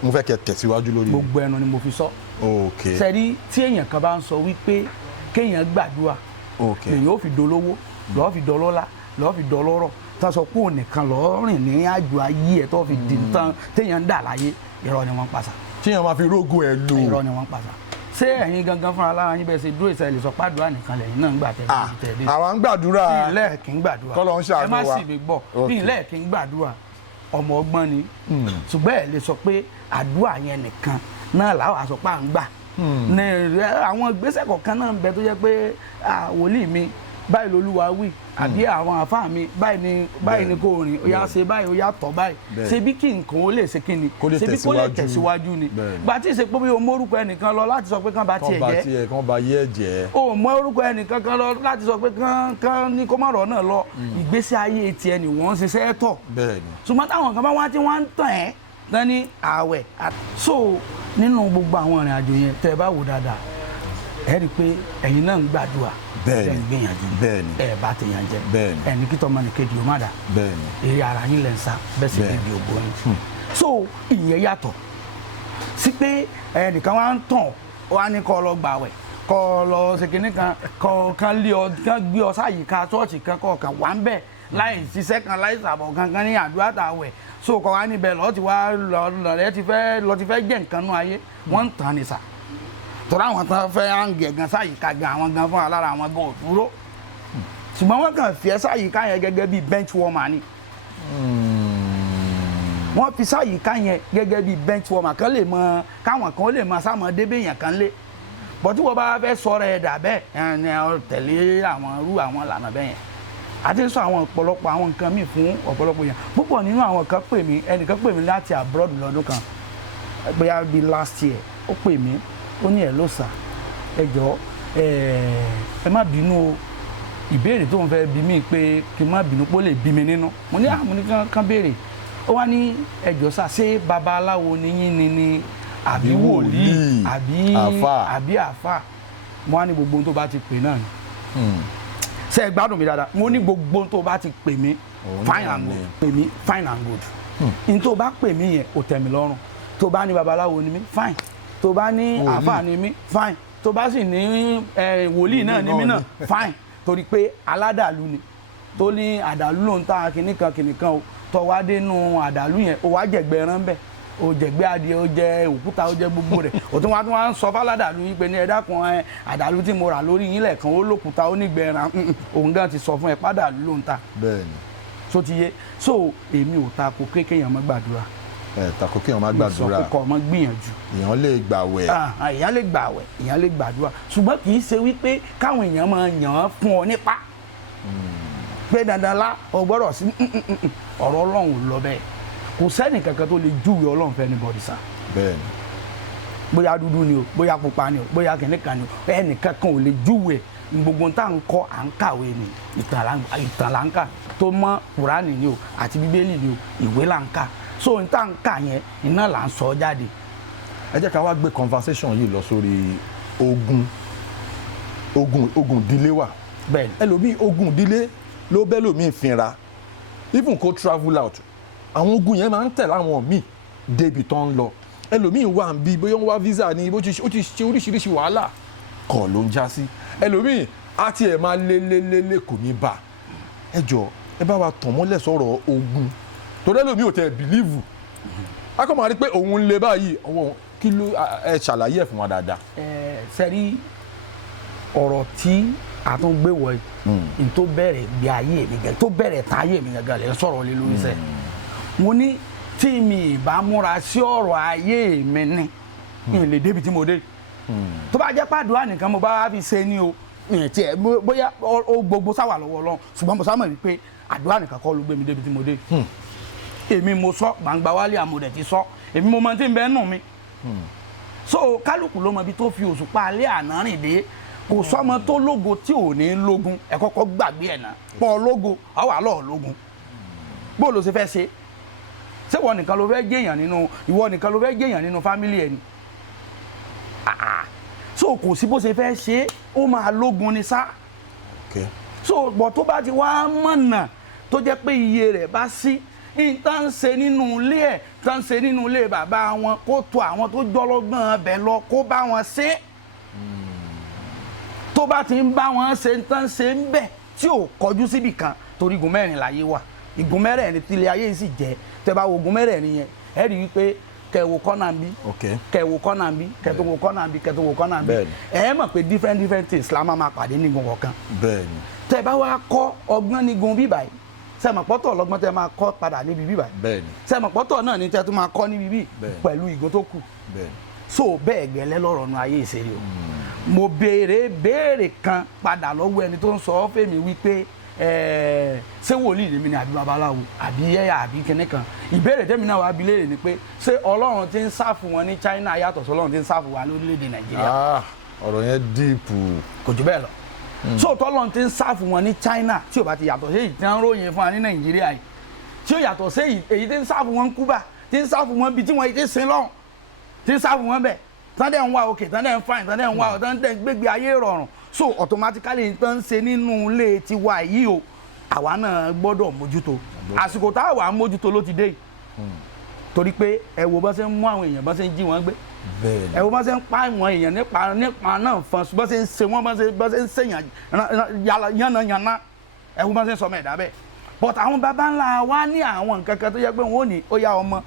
mo fẹ́ kẹ́ tẹ̀síwájú lórí. gbogbo ẹnu ni mo fi sọ. ok sẹ́rí tí èèyàn kan bá ń sọ wípé kéèyàn gbàdúrà èèyàn ó fi dolówó lọ́ọ́ fi dọlọ́lá lọ́ọ́ fi dọlọ́rọ̀ tá a sọ pé òun nìkan lọ́ọ́ rìn ní àjò ayé ẹ̀ tó fi di tán téèyàn ń dà láyé irọ́ ni wọ́n ń pàṣà. téèyàn máa fi rógùn ẹ̀ lò. irọ́ ni wọ́n ń pàṣà. ṣé ẹ̀yin gangan fúnra lára yín bẹ́ẹ̀ ṣe dúró ìṣẹ̀lẹ̀ sọ pàdúrà nìkan lẹ́yìn náà ń gbà tẹ̀lé. àwa ń gbàdúrà. ilé kì í gbàdúrà kọ́lọ́ ń ṣàánú wa. ẹ má sì mí gbọ́ ilé kì í gbàdúrà ọmọ ọgbọ́n ni ṣùgbọ́n ẹ lè sọ pé àdúrà yẹn nìkan náà làwọn àsọpá ń gbà àwọn ìgbésẹ̀ kọ̀ọ̀kan náà ń bẹ tó jẹ́ pé wòlíì mi báyìí lolúwa wí àbí àwọn àfáà mi báyìí ni kò rìn ó yá ṣe báyìí ó yá tọ̀ báyìí ṣe bí kí nǹkan ó lè ṣe kí ni ṣe bí kó lè tẹ̀síwájú ni gba tí ì ṣe pé bí o mọ orúkọ ẹnìkan lọ láti sọ pé kán bá tiẹ̀ jẹ́ kán bá yẹ jẹ́ o mọ orúkọ ẹnìkan kan lọ láti sọ pé kán ní kó má rọ̀ náà lọ ìgbésí ayé tiẹ̀ ni wọ́n ń ṣiṣẹ́ tọ̀ ṣùgbọ́n táwọn kan bá wá tí wọ́n ń tàn ẹ́ lẹ́ni ààwẹ̀ so nínú gbogbo àwọn ìrìn àjò yẹn tẹ́ ẹ bá wò dáadáa ẹ rí i pé ẹ̀yin náà ń gbàdúrà ẹ ń gbìyànjú ẹ bá tèèyàn jẹ ẹni kí tọmọ ní kejì ó má dà eré ara yín lẹ́ ń sá bẹ́ẹ̀ sì kejì ògbó yín so ìyẹn yàtọ̀ sí pé ẹnìkan wá ń tàn wá ní kọ́ lọ gbàwẹ̀ kọ́ lọ ṣe kinní kan kọ́ lé ọ kán gbé ọ sáyìíká ṣọ́ọ̀ṣì kan kọ̀ọ̀kan wà ń bẹ̀ láì ṣiṣẹ́ kan láì ṣàbọ̀ kankan ní àdúrà tàwẹ̀ so kọ́ wá níbẹ̀ lọ́ọ́ ti wá lọ́ọ́ ti fẹ́ jẹ́ nǹkan nú ayé wọ́n ń tàn ní sà tọ́lá àwọn tán fẹ́ hàǹgẹ̀ gan sáyìíká gan àwọn gan fún alára àwọn gan ò dúró ṣùgbọ́n wọ́n kàn fi ẹ́ sáyìíká yẹn gẹ́gẹ́ bí bench warmer ni wọ́n fi sáyìíká yẹn gẹ́gẹ́ bí bench warmer kan lè mọ káwọn kan lè mọ sáwọn débèyàn kan lé bọ́ tí wọ́n bá fẹ́ sọ̀rọ̀ ẹ̀ dà bẹ́ẹ̀ ẹ̀ tẹ̀lé àwọn irú àwọn ìlànà bẹ́ẹ̀ yẹn àti sọ àwọn ọ̀pọ̀lọpọ̀ àwọn nǹkan míì fún ọ̀pọ̀lọpọ̀ yẹn púpọ̀ nínú àwọn kan pè mí ẹnìkan pè mí láti abroad lọ́dún kan bóyá bíi last year ó pè mí ó ní ẹ̀ ló sà ẹ jọ ẹ má bínú o ìbéèrè tó ń fẹ́ bí mi pé kí n má bínú pé ó lè bí mi nínú mo ní àmú ní kán béèrè ó wá ní ẹ jọ sà ṣé babaláwo ni yín ni àbí wòlíì àbí àfà mo wá ní gbogbo ohun tó bá ti pè náà ni ṣe gbádùn mi dáadáa mo ní gbogbo tó bá ti pè mí fine and good pè mí fine and good n tó bá pè mí yẹn ò tẹ́ mi lọ́rùn tó bá ní babaláwo ni mí fine tó bá ní àáfàá ni mí fine tó bá sì ní wòlíì náà ni mí náà fine torí pé aládàlú ni tó ní àdàlú ló ń ta kìnìkan o tó wá dénú àdàlú yẹn ó wá jẹ̀gbẹ́ ẹran bẹ́ẹ̀ ó jẹ̀gbẹ́ adìẹ ó jẹ òkúta ó jẹ gbogbo rẹ̀ ó tún wá ń sọ fáládàlú yìí pé ní ẹ dákun àdàlú tí mo rà lórí yín lẹ́ẹ̀kan ó lókúta ó nígbẹ́ ẹran òun gan ti sọ fún ẹ pádàlú ló ń ta bẹ́ẹ̀ni so ti yé so èmi ò ta ko kéèyàn má gbàdúrà tako kí wọn má gbàdúrà ìsọkúkọ ọmọ gbìyànjú èèyàn lè gbàwẹ̀ èèyàn lè gbàwẹ̀ èèyàn lè gbàdúrà ṣùgbọ́n kì í ṣe wípé káwọn èèyàn máa yàn án fún ọ nípa pé dandan lá ọ gbọ́dọ̀ sí ọ̀rọ̀ Ọlọ́run lọ bẹ́ẹ̀ kò sẹ́ni kankan tó lè júwe Ọlọ́run fẹ́ anybody sá bẹ́ẹ̀ni bóyá dúdú ni o bóyá pupa ni o bóyá kìnìkan ni o ẹnì kankan ò lè júwe gbogbo tá à ń kọ́ à ń kàwé ni ìtàn là ń kà tó mọ́ Kùránì ni o àti Bíbélì ni o ìwé là ń kà so n tá n kà yẹn iná là ń sọ jáde. ẹ jẹ́ ká wá gbé conversation yìí lọ sórí ogun ìdílé wa bẹ́ẹ̀ni ẹlòmíì ogun ìdílé ló bẹ́ lòmíì fínra even kó travel out àwọn ogun yẹn máa ń tẹ̀lé àwọn míì débi tó ń lọ ẹlòmíì wà ń bí bóyá ń wá visa ni ó ti ṣe oríṣiríṣi wàhálà kọ̀ ló ń já sí ẹlòmíì á tiẹ̀ máa lé kò ní bà ẹ jọ ẹ bá wa tàn mọ́lẹ̀ sọ̀rọ̀ ogun torí ẹlòmíì ò tẹ̀ bìlíìfù a kò máa rí pé òun ń le báyìí ọwọ́ kí ló ẹ ṣàlàyé ẹ̀ fún wa dáadáa. sẹ́rí ọ̀rọ̀ tí a tún gbé wọ̀ yìí tó bẹ̀rẹ̀ gbé ayé mi gẹ́gẹ́ tó bẹ̀rẹ̀ tá ayé mi gẹ́gẹ́ lẹ́ sọ̀rọ̀ lé lórí sẹ́ mo ní tí mi ìbá múra sí ọ̀rọ̀ ayé mi ní lè débi tí mo dé tó bá jẹ́ pàdúrà nìkan mo bá fi ṣe ni o tiẹ̀ bóyá ó gbogbo sáwà lọ́wọ́ Ọlọ́run ṣùgbọ́n mo sábà rí pé àdúrà nìkan kọ́ ló gbé mi débi tí mo dé èmi mo sọ gbangba wálé àmọ̀dẹ̀ ti sọ èmi mo mọ tí ń bẹ nù mi so kálukú ló mọ ibi tó fi òṣùpá alẹ́ àná rìn dé kò sọmọ tó lógo tí ò ní lógun ẹ kọ́kọ́ gbàgbé ẹ̀ náà pọ̀ lógo àwọn àlọ́ lógun bó ló ṣe fẹ́ ṣe ṣé ìwọ nìkan ló fẹ́ jẹ́yàn nínú fámílì ẹ̀ ni so kò sí bó ṣe fẹ́ ṣe ó máa lógun ni sá so bọ̀ tó bá ti wá mọ̀nà tó jẹ́ pé iye rẹ̀ bá sí tá ń ṣe nínú ilé ẹ̀ tá ń ṣe nínú ilé bàbá wọn kó tó àwọn tó jọlọ́gbọ́n ọbẹ̀ lọ kó bá wọn ṣe tó bá ti ń bá wọn ṣe tá ń ṣe ń bẹ̀ tí ò kọjú síbì kan torí igun mẹ́rin láyé wà igun mẹ́rẹ̀ẹ̀rin tí ilé ayé sì jẹ́ tẹ́ bá wo igun mẹ́rẹ̀ẹ̀rin yẹn ẹ rí i pé kẹwò kọ́nà bí kẹwò kọ́nà bí kẹtòwò kọ́nà bí kẹtòwò kọ́nà bí ẹ mọ̀ pé different things la máa pàdé nígun kọ̀ọ̀kan tẹ́ bá wá kọ́ ọgbọ́n nígun bíbáyìí sẹ́mọ̀pọ́tọ̀ lọ́gbọ́n tẹ́ máa kọ́ padà níbi bíbá sẹ́mọ̀pọ́tọ̀ náà ní tẹ́ tún máa kọ́ níbi bí pẹ̀lú ìgò tó kù so bẹ́ẹ̀ gẹ́lẹ́ lọ́rọ̀ nu ayé ìṣeré o mo béèrè kan padà lọ́wọ́ ẹni tó ń sọ ọ́ fèmí wípé ṣé wòlíì lèmi ni àbí babaláwo àbí ẹ̀yà àbí kinní kan ìbéèrè tẹ́mi náà wá bi léèrè ni pé ṣé Ọlọ́run ti ń sáfù wọn ní China yàtọ̀ sí Ọlọ́run ti ń sáfù wa lórílẹ̀‐èdè Nàìjíríà. ọ̀rọ̀ yẹn díìpù. kò jù bẹ́ẹ̀ lọ so tọ́lọ́n ti ń sáfù wọn ní China tí ò bá ti yàtọ̀ sí èyí tí wọ́n ròyìn fún wa ní Nàìjíríà yìí tí ó yàtọ̀ sí èyí tí ń sáfù wọn ní Cuba tí ń sáfù wọn bí tí wọ́n ti sin lọ́hùn tí ń sáfù wọn bẹ̀ tán dẹ̀ ń wá òkè tán dẹ̀ ń fáìn tán dẹ̀ ń wá tán dẹ̀ ń gbégbé ayé rọrùn so automatically tán ń ṣe nínú ilé tiwa yìí o àwa náà gbọ́dọ̀ mójútó àsìkò tá àwa mójútó ló ti dé torí pé ẹ wo bá ṣe ń mú àwọn èèyàn bá ṣe ń jí wọn gbé ẹ wo bá ṣe ń pa àwọn èèyàn nípa náà fọn bá ṣe ń ṣe wọn bá ṣe ń ṣèyàn yánnayànna ẹ wo bá ṣe ń sọmọ ẹ̀dá bẹ́ẹ̀ but àwọn baba ńlá wa ní àwọn nǹkan kan tó yẹ pé wọn ò ní ó yá ọmọ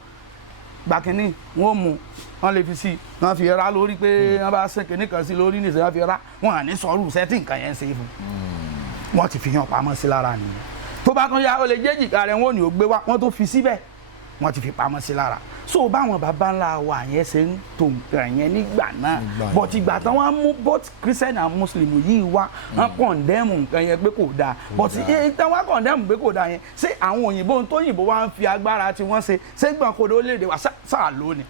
gbàkínní wọn ò mú wọn lè fi sí wọn fi ra lórí pé wọn bá ṣe kìnní kan sí lórí nìṣẹ́ wọn fi ra wọn à ní sọ̀rọ̀ sẹ́tì nǹkan yẹn ń ṣe fún wọn ti fi hàn pamọ́ sí lára nìyẹn tó bá tún yá ó lè jẹ́jìká rẹ̀ wọn ò ní ó gbé wá wọn tó fi síbẹ̀ wọn ti fi pamọ́ sí lára so báwọn baba ńlá wa yẹn ṣe ń tó nǹkan yẹn nígbà náà but ìgbà tán wọn mú both Christian and Muslim yìí wá wọn kọ̀ndẹ́mù nǹkan yẹn pé kò dáa but ìtàn wọn kọ̀ndẹ́mù pé kò dáa yẹn ṣé àwọn òyìnbó tó yìnbó wa ń fi agbára tí wọ́n ṣe ṣé gbọ̀nkodò léde wa sáà lónìí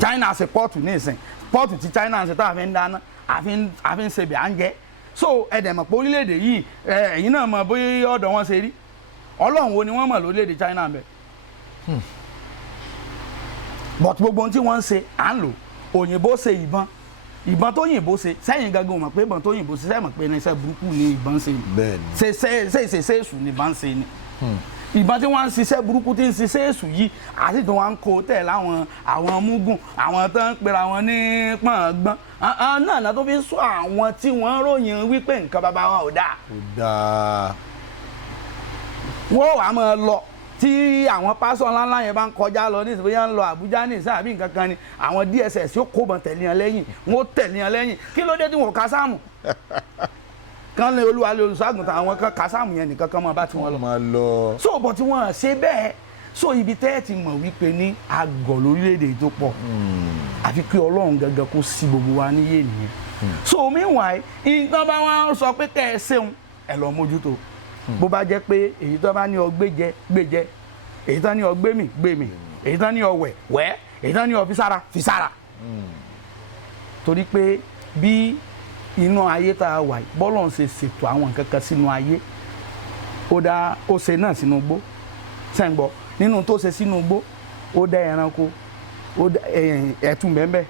China ṣe pọ́ọ̀tù ní ìsìn pọ́ọ̀tù tí China ṣe tá a fi ń dáná àfi ń ṣe bẹ̀ à ń jẹ́ so ẹ̀dẹ̀mọ̀ pé orílẹ̀-èdè yìí ẹ̀yin náà mọ̀ bóyá ọ̀dọ̀ wọn ṣe rí Ọlọ́run wo ni wọ́n mọ̀ lórílẹ̀-èdè China bẹ̀ but gbogbo ohun tí wọ́n ń ṣe à ń lò òyìnbó ṣe ìbọn ìbọn tó yìnbó ṣe sẹ́yìn gangan mọ̀ pé ìbọn tó yìnbó ṣe sẹ́yìn mọ̀ pé irinṣẹ́ burúkú ni ìbọn ṣe ṣe èṣù ni ìbọn ṣe ni ìbọn tí wọ́n ń ṣiṣẹ́ burúkú tí ń ṣiṣẹ́ èṣù yìí àti tí wọ́n ń kó tẹ̀ láwọn mugun àwọn tó ń pera wọn ní pọ̀ngbọ́n náà tó fi ń sọ àwọn tí wọ́n ròyìn wípé nǹkan bàbá wa ò dáa wọ́n wàá máa lọ tí àwọn pásọ ńláńlá yẹn bá ń kọjá lọ ní ìsìnkú yẹn ń lọ Àbújá ní ìsìn àbí nǹkan kan ni àwọn DSS yóò kó bọn tẹ̀lé yẹn lẹ́yìn wọ́n tẹ̀lé yẹn lẹ́yìn kí ló dé tí wọ́n ká sáàmù kan lè olúwa lè olùṣọ́àgùntàn àwọn kan ká sáàmù yẹn nìkan kan máa bá tiwọn lọ so bọ̀ tí wọ́n ṣe bẹ́ẹ̀ so ibi tẹ́ ẹ ti mọ̀ wípé ní àgọ̀ lórílẹ̀‐èdè tó pọ̀ àfi pé Ọlọ́run gangan kó sí gbogbo wa níyè nìyẹn so meanwhile nǹkan bá wọn sọ pé kẹ́ ẹ ṣeun ẹ lọ mójútó bó bá jẹ́ pé èyí tó bá ní ọ gbéjẹ gbéjẹ èyí tó ní ọ gbémì gbémì èyí tó ní ọ wẹ̀ wẹ̀ èyí tó ní ọ fisára fisára torí pé bí inú ayé tá a wà bọ́lọ̀ ń ṣe ṣètò àwọn nǹkan kan sínú ayé ó dá ó ṣe náà sínú igbó sẹ́ńgbọ́ nínú tó ṣe sínú igbó ó dá ẹranko ó dá ẹ̀tún bẹ́ẹ̀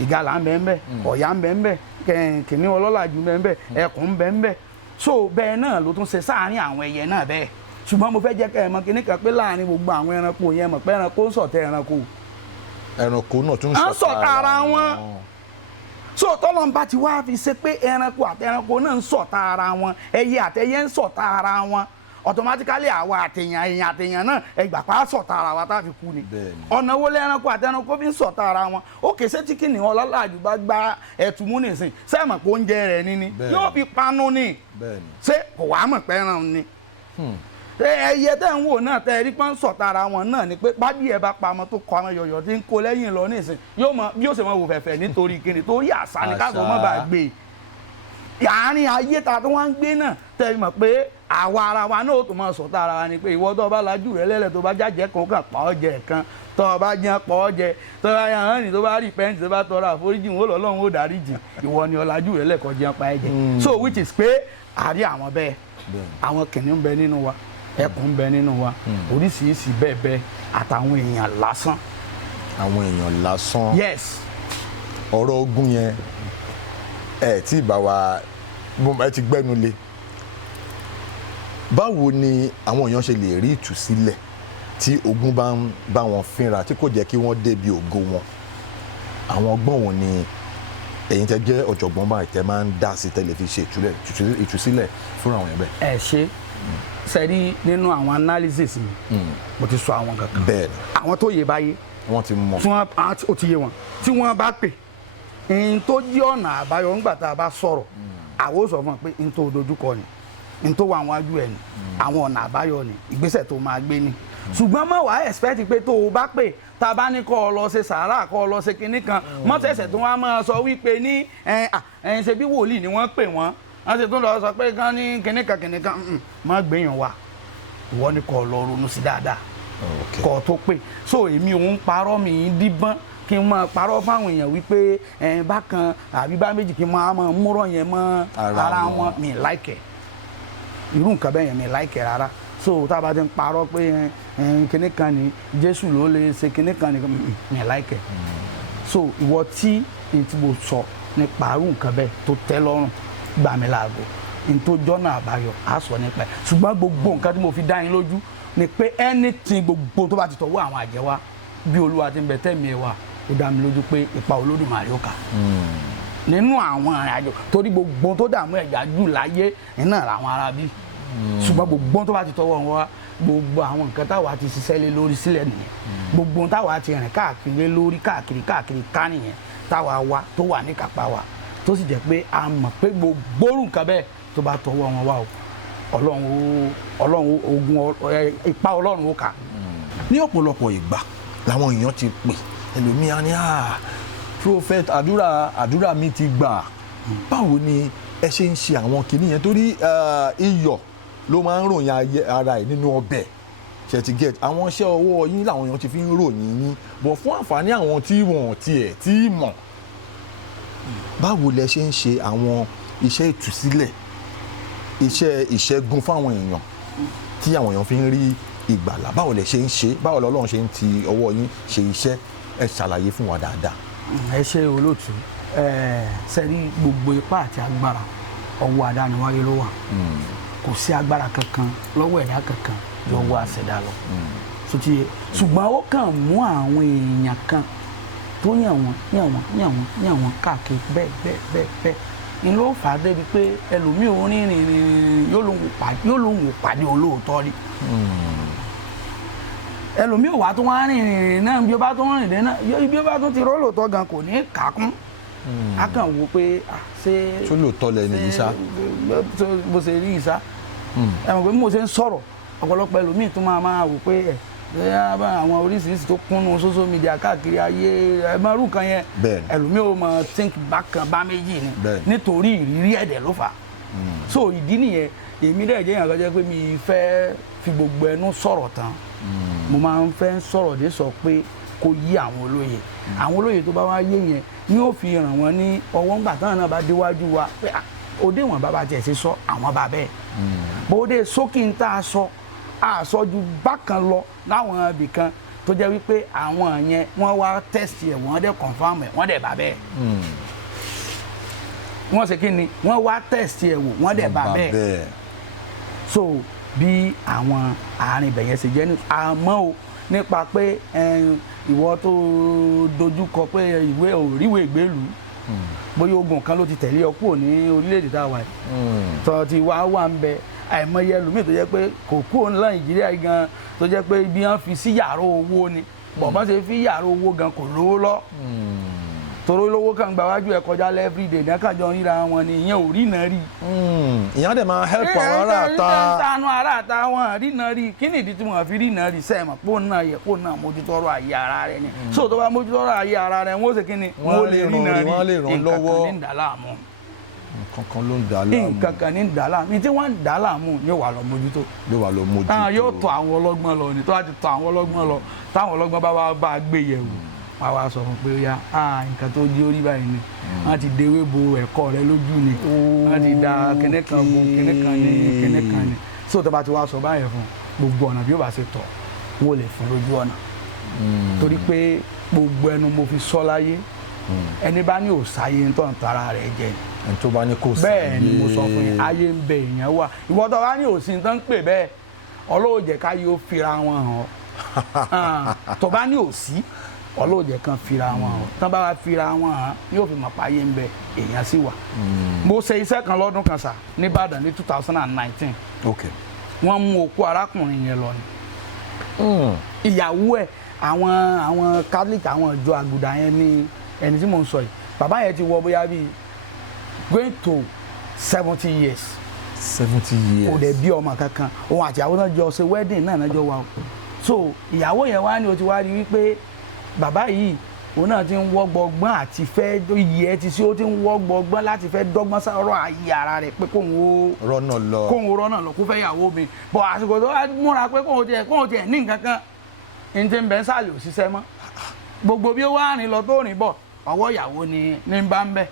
ìgalà ń bẹ́ẹ̀ ọ̀yà ń bẹ́ẹ̀ kìnìún ọlọ́làjú bẹ́ẹ̀ ẹkùn bẹ́ẹ̀ so bẹ́ẹ̀ náà ló tún ṣe sáàárín àwọn ẹyẹ náà bẹ́ẹ̀ ṣùgbọ́n mo fẹ́ jẹ́ kẹ́ ẹ mọ̀ kíní kan pé láàárín gbogbo àwọn ẹranko yẹn mọ̀ pé ẹranko ń ṣọ̀tẹ̀ ẹranko náà tún ń ṣọ̀tá ara wọn so tọ́lọ́n bá ti wá fi ṣe pé ẹranko àti ẹranko náà ń ṣọ̀tá ara wọn ẹyẹ àtẹyẹ ń ṣọ̀tá ara wọn automatically àwa àtẹ̀yàn náà ẹgbà pa ṣọ̀tá ara wa tá a fi kú ni ọ̀nà wo lẹ ẹranko àti ẹranko fi ń ṣọ̀tá ara wọn ó kè ṣé tí kìnìún ọlọ́làjú bá gba ẹ̀tùmú nìsín sẹ́ẹ̀mọ̀ pé oúnjẹ rẹ̀ níní yóò fi panu ni ṣé kò wá mọ̀ pé ẹran ni ẹyẹ tẹ́ ń wò náà tẹ́ ẹ rí pọ́n ṣọ̀tá ara wọn náà ni pé bábí ẹ bá pamọ́ tó kọ́ ọmọ yọ̀yọ̀ tí ń kó lẹ́yìn lọ nísìn yóò mọ bí ó ṣe mọ wò fẹ̀fẹ̀ nítorí kíni torí àṣà ni káàtó mọ́ bá gbé àárín ayé ta tó wá ń gbé náà tẹ́ ẹ mọ̀ pé àwa ara wa náà ó tó máa ṣọ̀tá ara wa ni pé ìwọ tó bá lajú rẹ lẹ́lẹ̀ tó bá jájẹ́ kan ó kàn pa ọ́ jẹ kan tó bá jẹ́ pa ọ́ jẹ tó bá yàn án ní tó bá rí pẹ́ǹtì tó bá tọrọ àforíjì wọn lọ́lọ́run ó dáríjì ìwọ ni ọ̀làjú rẹ lẹ́kọ̀ọ́ jẹ́ pa ẹ jẹ so which is pé àárí àwọn bẹ́ẹ̀ àwọn kìnìún bẹ nínú wa ẹkùn bẹ nínú wa oríṣiríṣi bẹ́ẹ̀ bẹ́ẹ̀ àtàwọn èèyàn lásán. àwọn èèyàn lásán. yes. ọ̀rọ̀ ogun yẹn ẹ tí ì bá wa ẹ ti gbẹ́nu lé báwo ni àwọn èèyàn ṣe lè rí ìtúsílẹ̀ tí ogun bá ń bá wọn fínra tí kò jẹ́ kí wọ́n débi ògo wọn àwọn ọgbọ́n wọn ni ẹ̀yin tẹ́ jẹ́ ọ̀jọ̀gbọ́n báyìí tẹ́ máa ń dá sí tẹ́lẹ̀ fi ṣe ìtúsílẹ̀ fún àwọn yẹn bẹ́ẹ̀. ẹ ṣe sẹ́rí nínú àwọn analysis mi mo ti sọ àwọn kankan bẹ́ẹ̀ àwọn tó yé báyé wọ́n ti mọ̀ tí wọ́n ó ti yé wọn tí wọ́n bá pè n tó jí ọ̀nà àbáyọ ńgbà tá a bá sọ̀rọ̀ àwọn ò sọ fún ọ pé n tó dojúkọ ni n tó wà wájú ẹ ni àwọn ọ̀nà àbáyọ ni ìgbésẹ̀ tó máa gbé ni ṣùgbọ́n mọ̀ wá expect pé tó o bá pè tá a bá ní kọ́ ọ lọ ṣe sàárà kọ́ ọ lọ ṣe kinní kan mọ́tẹ̀sẹ̀ tó wá máa sọ wípé ní ṣe bí wòlíì ni wọ́n pè wọ́n wọ́n ti tún lọ sọ pé kán ní kinní kan má gbéyàn wá ìwọ ni kọ́ ọ lọ ronú sí dáadáa kọ́ ọ tó pè so èmi òun parọ́ mi ń díbọ́n kí n máa parọ́ fáwọn èèyàn wípé bákan àbí bá méjì kí n máa múrọ̀ yẹn mọ́ ara wọn mi láìkẹ̀ irú nǹkan bẹ́ẹ̀ yẹn mi láìkẹ̀ rárá so tá a bá ti ń parọ́ pé kinní kan ni Jésù ló lè ṣe kinní kan ni mi láìkẹ̀ so ìwọ tí n tí mo sọ nípa irú nǹkan bẹ́ẹ̀ tó tẹ́ lọ́rùn gbà mí láago n tó jọ́nà àbáyọ á sọ nípa ẹ̀ ṣùgbọ́n gbogbo nǹkan tí mo fi dá yín lójú ni pé anything gbogbo tó bá ti tọwọ́ àwọn àjẹ́ wa bí Olúwa ti ń bẹ tẹ́mi ẹ̀ wá ó dá mi lójú pé ipa Olódùmarè ó kà nínú àwọn àjọ torí gbogbo tó dààmú ẹ̀já jù láyé iná làwọn ará bí ṣùgbọ́n gbogbo tó bá ti tọwọ́ wọn wá gbogbo àwọn nǹkan táwa ti ṣiṣẹ́ lé lórí sílẹ̀ nìyẹn gbogbo táwa ti rìn káàkiri lórí káàkiri ká nìyẹn táwa wá tó wà ní kápá wa tó sì jẹ́ pé a mọ̀ pé gbogbo nǹkan bẹ́ẹ̀ tó bá tọwọ́ wọn wá o Ọlọ́run ogun ipa Ọlọ́run ó kà. ní ọ̀pọ̀lọpọ̀ ìgbà làwọn èèyàn ti pè ẹlòmíà ní prophet àdúrà mi ti gbà báwo ni ẹ ṣe ń ṣe àwọn kinní yẹn torí iyọ̀ ló máa ń ròyìn ara ẹ̀ nínú ọbẹ̀ ṣe ti get àwọn iṣẹ́ ọwọ́ yín làwọn èèyàn ti fi ń ròyìn yín bọ̀ fún àǹfààní àwọn tí wọ́n tiẹ̀ tí mọ̀ báwo lẹ ṣe ń ṣe àwọn iṣẹ́ ìtúsílẹ̀ iṣẹ́ ìṣẹ́gun fáwọn èèyàn tí àwọn èèyàn fi ń rí ìgbàlà báwo lẹ ṣe ń ṣe báwo lọ́lọ́run ṣe ń ti ọwọ́ yín ṣe iṣẹ́ ẹ ṣàlàyé fún wa dáadáa. ẹ ṣe olóòtú sẹ́rí gbogbo ipá àti agbára ọwọ́ adániwáyé ló wà kò sí agbára kankan lọ́wọ́ ẹ̀dá kankan lọ́wọ́ àṣẹ̀dá lọ sotiye ṣùgbọ́n ó kàn mú àwọn èèyàn kan tó yàn wọ́n káàkiri bẹ́ẹ̀ ni ló fà á débi pé ẹlòmíì ò rìn yóò lóun ò pàdé olóòótọ́ rí ẹlòmíì ò wá tó wá rìn náà bí ó bá tó rìn dé náà bí ó bá tó ti rólòótọ́ gan kò ní kàkún a kàn wò pé ṣé tó lóòótọ́ lẹ́nu yìí sá bó ṣe rí ìsá ẹ mọ̀ pé mo ṣe ń sọ̀rọ̀ ọ̀pọ̀lọpọ̀ ẹlòmíì tó máa wò pé àwọn oríṣiríṣi tó kúnnú social media káàkiri ayé ẹ̀mọ́rú kan yẹn ẹlòmíì ò mọ̀ think bákan bá méjì ni nítorí ìrírí ẹ̀dẹ̀ ló fà á so ìdí nìyẹn èmi dẹ̀ jẹ́ ìyàn kan jẹ́ pé mi fẹ́ fi gbogbo ẹnu sọ̀rọ̀ tán mo máa ń fẹ́ sọ̀rọ̀ dé sọ pé kó yí àwọn olóye tó bá wá yé yẹn ni ó fi ràn wọ́n ní ọwọ́ ńgbà táwọn náà bá déwájú wa pé òde wọn bá tiẹ̀ ṣe sọ àwọn bá bẹ́ẹ̀ bóde sókè ń tá a sọ àsọjú bákan lọ láwọn ibì kan tó jẹ́ wípé àwọn yẹn wọ́n wá test ẹ̀ wọ́n dẹ̀ confirm ẹ̀ wọ́n dẹ̀ bá bẹ́ẹ̀ wọ́n ṣe kí ni wọ́n wá test ẹ̀ wò wọ́n dẹ̀ bá bẹ́ẹ̀ so bí àwọn àárín ibẹ̀ yẹn ṣe jẹ́ ní àmọ́ o nípa pé ìwọ tó dojú kọ pé ìwé òríwèé ìgbélú bóyá ogun kan ló ti tẹ̀lé ọ kúrò ní orílẹ̀-èdè tá a wà yìí tó ti wà ń bẹ àìmọye ẹlòmíì tó jẹ́ pé kò kúrò ní Nàìjíríà gan tó jẹ́ pé bí wọ́n fi sí yàrá owó ni bọ̀bọ́n ṣe fi yàrá owó gan kò lówó lọ toro lówó kan gba wájú ẹ kọjá everyday ní akájọ ríra wọn ni ìyẹn ò rí náà rí. ìyẹn dẹ̀ máa help àwọn aráàta. sànú aráàta wọn rí náà rí kí nìdí tí wọn fi rí náà rí sẹ́ẹ̀mọ̀ pò náà yẹ kó náà mójútó ọ̀rọ̀ ayé ara rẹ ni. so tó bá mójútó ọ̀rọ̀ ayé ara rẹ wọ́n ó ṣe kí ni wọ́n lè rí náà rí wọ́n lè ràn lọ́wọ́. nǹkan kan ní dà láàmú. nǹkan kan ló ń dà láàmú. nǹkan kan ní dà láàmú ní tí wọ́n ń dà láàmú yóò wà lọ mójútó. yóò wà lọ mójútó. yóò tọ̀ àwọn ọlọ́gbọ́n lọ ni tó bá ti tọ̀ àwọn ọlọ́gbọ́n lọ táwọn ọlọ́gbọ́n bá wá bá gbé yẹ̀wò wọ́n wá sọ fún pé ó yá nǹkan tó di orí báyìí ni wọ́n ti dewé bo ẹ̀kọ́ rẹ lójú ni wọ́n ti da kíní kan bo kíní kan ní kíní kan ní so tó bá ti wá sọ báyẹn fún gbogbo ọ̀nà bí ó bá ṣe tọ̀ wọ́n lè fún lójú ọ̀nà torí pé gbogbo ẹnu mo fi sọ láyé ẹni bá ní òsáyé ń tàn tara rẹ̀ jẹ ẹni tó bá ní kò sí bẹ́ẹ̀ ni mo sọ fún yín ayé ń bẹ èèyàn wà ìwọ tó bá ní òsì ń tán pè bẹ́ẹ̀ Ọlọ́run jẹ́ ká yóò fira wọn hàn tó bá ní òsì ọlọ́ọ̀jẹ̀ kan fira wọn hàn tán bá wá fira wọn hàn yóò fi mọ̀ páyé ń bẹ èèyàn sì wà. mo ṣe iṣẹ́ kan lọ́dún kan sà ní Ìbàdàn ní 2019 wọ́n mú òkú arákùnrin yẹn lọ ni ìyàwó ẹ̀ àwọn Catholic àwọn ìjọ àgùdà yẹn ní ẹni tí mò ń sọ yìí bàbá yẹn ti wọ bóyá bíi going to 70 years. 70 years. kò dẹ̀ bí ọmọ kankan òun àti àwọn náà jọ ṣe wedding náà jọ wà o so ìyàwó yẹn wá ní o ti wá rí wípé bàbá yìí òun náà ti ń wọ́gbọ́gbọ́n àti fẹ́ iyì ẹ ti sí ó ti ń wọ́gbọ́gbọ́n láti fẹ́ dọ́gbọ́n sọ̀rọ̀ ayé ara rẹ̀ pé kóun rọ́nà lọ kó fẹ́ yàwó mi bọ̀ àsìkò tó wá múra pé kóun tiẹ̀ ní nǹkan kan ní ti ń bẹ́ sàlẹ̀ òṣìṣẹ́ mọ́ gbogbo bí ó wá rìn lọ tó rìn bọ̀ ọwọ́ ìyàwó ni ń bá ń bẹ̀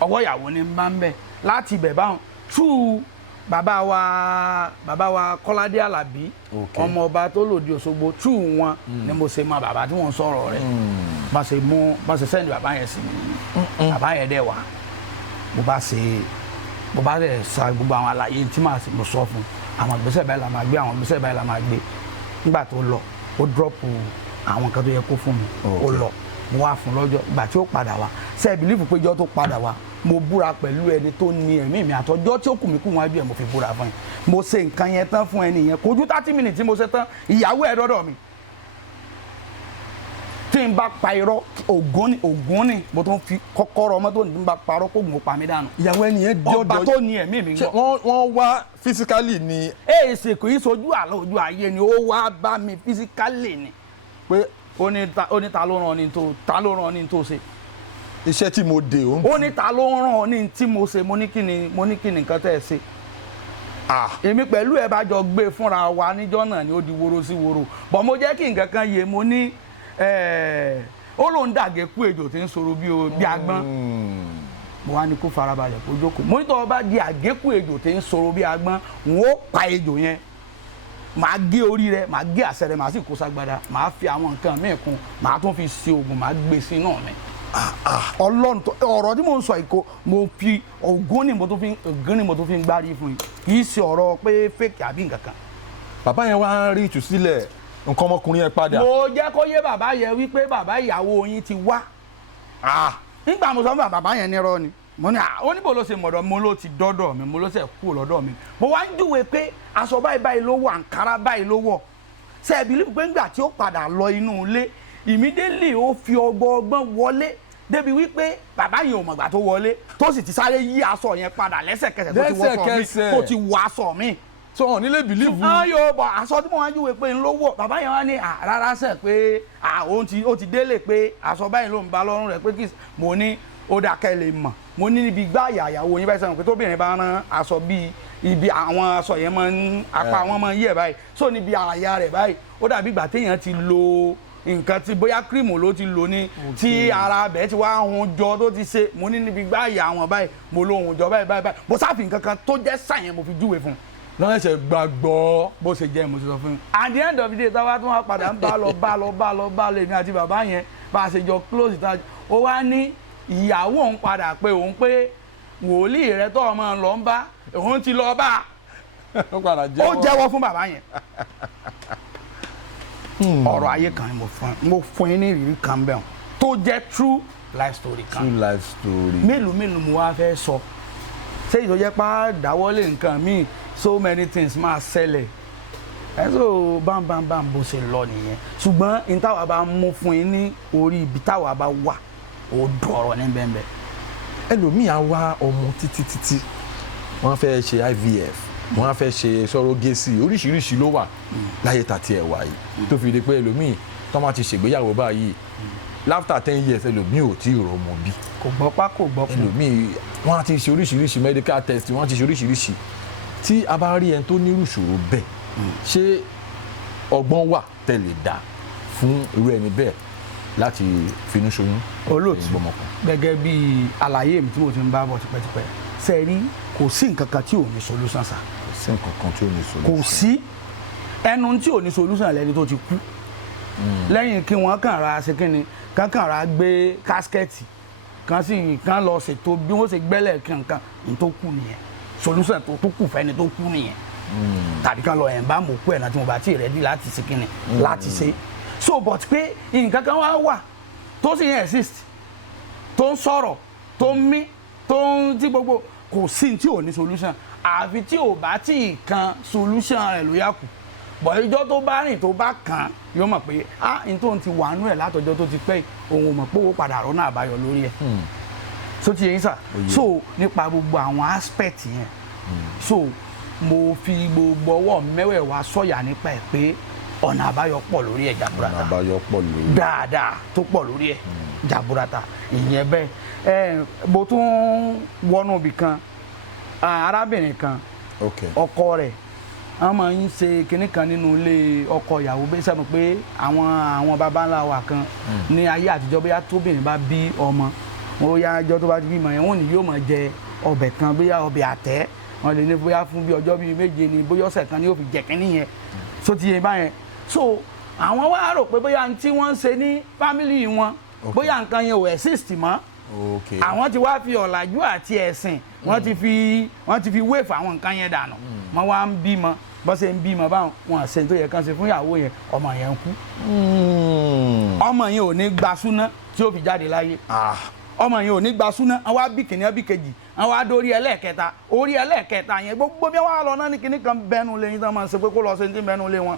ọwọ́ ìyàwó ni ń bá ń bẹ̀ láti ibẹ̀ báwọn tú bàbá wa Kọ́ládé Àlàbí ọmọ ọba tó lòdì Òṣogbo tú wọn ni mo ṣe mọ bàbá tí wọ́n sọ̀rọ̀ rẹ̀ bá ṣe sẹ́ni bàbá yẹn sí bàbá yẹn dẹ̀ wá mo bá rẹ̀ sa gbogbo àwọn àlàyé tí màá sì mo sọ fún àwọn ìgbésẹ̀ báyìí la máa gbé àwọn ìgbésẹ̀ báyìí la máa gbé nígbà tó lọ ó dọ́pù àwọn nǹkan tó yẹ kó fún mi ó lọ mo wá fún lọ́jọ́ ìgbà tí ó padà wá ṣe é bìlífù pé ìjọ́ tó padà wá mo búra pẹ̀lú ẹni tó ní ẹ̀mí mi àtọ́jọ́ tí ó kù mí kú wọn bí ẹ̀ mo fi búra fún yín mo ṣe nǹkan yẹn tán fún ẹni yẹn kojú 30 minutes tí mo ṣe tán ìyàwó ẹ̀ dọ́dọ̀ mi tí n bá pa irọ́ ògún ni mo tún fi kọ́kọ́rọ́ ọmọ tó ní bá parọ́ kó gùn ó pa mí dànù. ìyàwó ẹni yẹn jọjọ ọba tó ní ẹ̀mí mi gbọ́. wọ́n wá physically ni. èsì kò í sojú àlọ́ ojú ayé ni ó wá bá mi physically ni pé ó ní ta ló ràn ọ́ ní tó ṣe. iṣẹ́ tí mo dè ó. ó ní ta ló ràn ọ́ ní tí mo ṣe mo ní kí ni nǹkan tẹ́ ẹ ṣe. èmi pẹ̀lú ẹ bá jọ gbé fúnra wa níjọ́ náà ni ó di woro sí woro bọ̀ mo jẹ́ kí nǹkan kan yé mo ní ó lóun dàgé kú ejò tí ń sọ̀rọ̀ bí agbọ́n mo wá ní kó farabalẹ̀ kó jókòó mo ní tọ́ ọ bá di àgékù ejò tí ń sọ̀rọ̀ bí agbọ́n n ó pa ejò yẹn màá gé orí rẹ̀ màá gé àṣẹ rẹ̀ màá sì kó sagbada màá fi àwọn nǹkan míì kún màá tún fi ṣe oògùn màá gbé sínú mi Ọlọ́run ọ̀rọ̀ tí mo ń sọ ìkó mo fi ògún ni mo tó fi ń gbárí fún yín kì í ṣe ọ̀rọ̀ pé fake àbí nǹkan kan. bàbá yẹn wá rí ìtúsílẹ̀ nǹkan ọmọkùnrin yẹn padà. mo jẹ́ kó yé bàbá yẹn wípé bàbá ìyàwó yín ti wá. nígbà mo sọ fún bàbá yẹn nírọ́ ni mo ní ó níbo ló ṣe mọ̀dọ̀ mo ló ti dọ́dọ̀ mi mo ló ṣe kú lọ́dọ̀ mi mo wá ń júwe pé aṣọ báyìí ló wọ̀ àǹkárá báyìí ló wọ̀ ṣe é believe pé ńgbà tí ó padà lọ inú ilé immediately ó fi ọgbọ́n wọlé débi wípé bàbá yẹn ò mọ̀gbà tó wọlé tó sì ti sáré yí aṣọ yẹn padà lẹ́sẹ̀kẹsẹ̀ tó ti wọ aṣọ mi. so wọn nílé bìlíìfù. yóò bọ̀ aṣọ tí mo wá júwe pé ń ló wọ̀ bàbá yẹn wá ní rárá sẹ̀ pé ó ti délé pé aṣọ báyìí ló ń bá lọ́rùn rẹ̀ pé kí mo ní ó dákẹ́ lè mọ̀ mo ní níbi gbá àyàwó yín báyìí sẹ́wọ̀n pé tóbìnrin bá rán aṣọ bíi ibi àwọn aṣọ yẹn máa ń apá wọn máa ń yẹ̀ báyìí so níbi àyà rẹ̀ báyìí ó dàbí ìgbà téèyàn ti lo nǹkan tí bóyá kírímù ló ti lò ní tí ara bẹ́ẹ̀ ti wá hun jọ tó ti ṣe mo ní níbi gbá àyà wọn báyìí mo lo hun jọ báyìí mo sáfì nǹkan kan tó jẹ́ sàyẹn mo fi júwe fún un. lọ́wọ́ ẹ̀ṣẹ̀ gbàgbọ́ bó ṣe jẹ́ mo ti sọ fún un. at the end of the day táwa tún wá padà ń bá lọ èmi àti bàbá yẹn bá a ṣe jọ close ta ó wá ní ìyàwó òun padà pé òun pé wòlíì rẹ tó ọmọ lọ ń bá òun ti lọ bá ó jẹ́wọ́ fún bàbá yẹn. ọ̀rọ̀ ayé kan ni mo fún yín ní ìrírí kan bẹ́ẹ̀ tó jẹ́ true life story kan. true life story. mélòó mo wá fẹ́ sọ ṣé ìjọjẹ́ pa dáwọ́lé nǹkan míì so many things máa ṣẹlẹ̀ ẹ so bam bó ṣe lọ nìyẹn ṣùgbọ́n n táwa bá mú fún yín ní orí ibi táwa bá wà ó dọ̀rọ̀ ní bẹ́ẹ̀ ẹlòmíì á wá ọmọ títí wọ́n fẹ́ ṣe IVF wọ́n fẹ́ ṣe surrogacy oríṣiríṣi ló wà láyé tàti ẹ̀ wá yìí tó fi di pé ẹlòmíì tó máa ti ṣègbéyàwó báyìí after 10 years ẹlòmíì ò tí ì rọmọ bí. kò gbọ́ pa kò gbọ́ fún. ẹlòmíì wọ́n á ti ṣe oríṣiríṣi medical test wọ́n á ti ṣe oríṣiríṣi tí a bá rí ẹni tó nírú ìṣòro bẹ́ẹ̀ ṣé ọgbọ́n wà tẹ̀lé dá fún irú ẹni bẹ́ẹ̀ láti finú ṣoyún. olóòtú gẹ́gẹ́ bí àlàyé mi tí mo ti ń bá bọ̀ tipẹ́tipẹ́ sẹ́ẹ̀rí kò sí nǹkan kan tí ò ní solution sa. kò sí nǹkan kan tí ò ní solution. kò sí ẹnu tí ò ní solution lẹ́ni tó ti kú lẹ́yìn kí wọ́n kàn ra ṣe kí ni kàn ra gbé kásikẹ́ẹ̀tì kan lọ ṣètò bí wọ́n ṣe gbẹ́lẹ̀ kankan ní tó kú nìyẹn solution tó kù fẹ́ni tó kú nìyẹn tàbí kan lọ ẹ̀ ń bá mọ̀ kú ẹ̀ náà tí mo bá tí ì rẹ́dí láti ṣe kí ni láti ṣe so but pé nǹkan kan wá tó sì ń exist tó ń sọ̀rọ̀ tó ń mí tó ń tí gbogbo kò sí tí ò ní solution àfi tí ò bá tí ì kan solution rẹ̀ ló yà kù bọ̀ ìjọ tó bá rìn tó bá kàn yóò mọ̀ pé n tó ń ti wà nú ẹ̀ látọjọ́ tó ti pẹ́ òun ò mọ̀ pé ó padà rọ́nà àbáyọ lórí ẹ̀ so ti yẹn sà so nípa gbogbo àwọn aspect yẹn so mo fi gbogbo ọwọ́ mẹ́wẹ̀ẹ̀wá sọ̀yà nípa ẹ̀ pé ọ̀nà àbáyọ pọ̀ lórí ẹ̀ jaburata ọ̀nà àbáyọ pọ̀ lórí dáadáa tó pọ̀ lórí ẹ̀ jaburata ìyẹn bẹ́ẹ̀ mo tún wọnú ibì kan arábìnrin kan ọkọ rẹ̀ wọ́n máa ń ṣe kinní kan nínú ilé ọkọ ìyàwó bẹ́ẹ̀ sẹ́mu pé àwọn baba ńlá wa kan ní ayé àtijọ́ bóyá tóbìnrin bá bí ọmọ wọ́n yá ọjọ́ tó bá ti bímọ yẹn wọ́n ní yóò máa jẹ ọbẹ̀ kan bóyá ọbẹ̀ àtẹ́ wọ́n lè ní bóyá fún bí ọjọ́ bíi méje ni bóyá ọ̀sẹ̀ kan ni yóò fi jẹ kínní yẹn so ti yẹn báyẹn so àwọn wá rò pé bóyá tí wọ́n ń ṣe ní fámìlì wọn bóyá nǹkan yẹn ò exist mọ́ àwọn ti wá fi ọ̀làjú àti ẹ̀sìn wọ́n ti fi wéèfù àwọn nǹkan yẹn dànù wọ́n wá ń bímọ bọ́ ṣe ń bímọ báwọn wọn àṣẹ tó yẹ kán ṣe fún ìyàwó yẹn ọmọ yẹn ń kú ọmọ yẹn ò ní gba súná tí ó fi jáde láyé ọmọ yẹn ò ní gba súná àwọn á bí kìnìún bí kejì àwọn á dórí ẹlẹ́ẹ̀kẹta orí ẹlẹ́ẹ̀kẹta yẹn gbogbo bí wọ́n á lọ náà ní kíní kan bẹ́nu lé yín tán máa ń ṣe pé kó lọ ṣe ní bẹ́nu lé wọn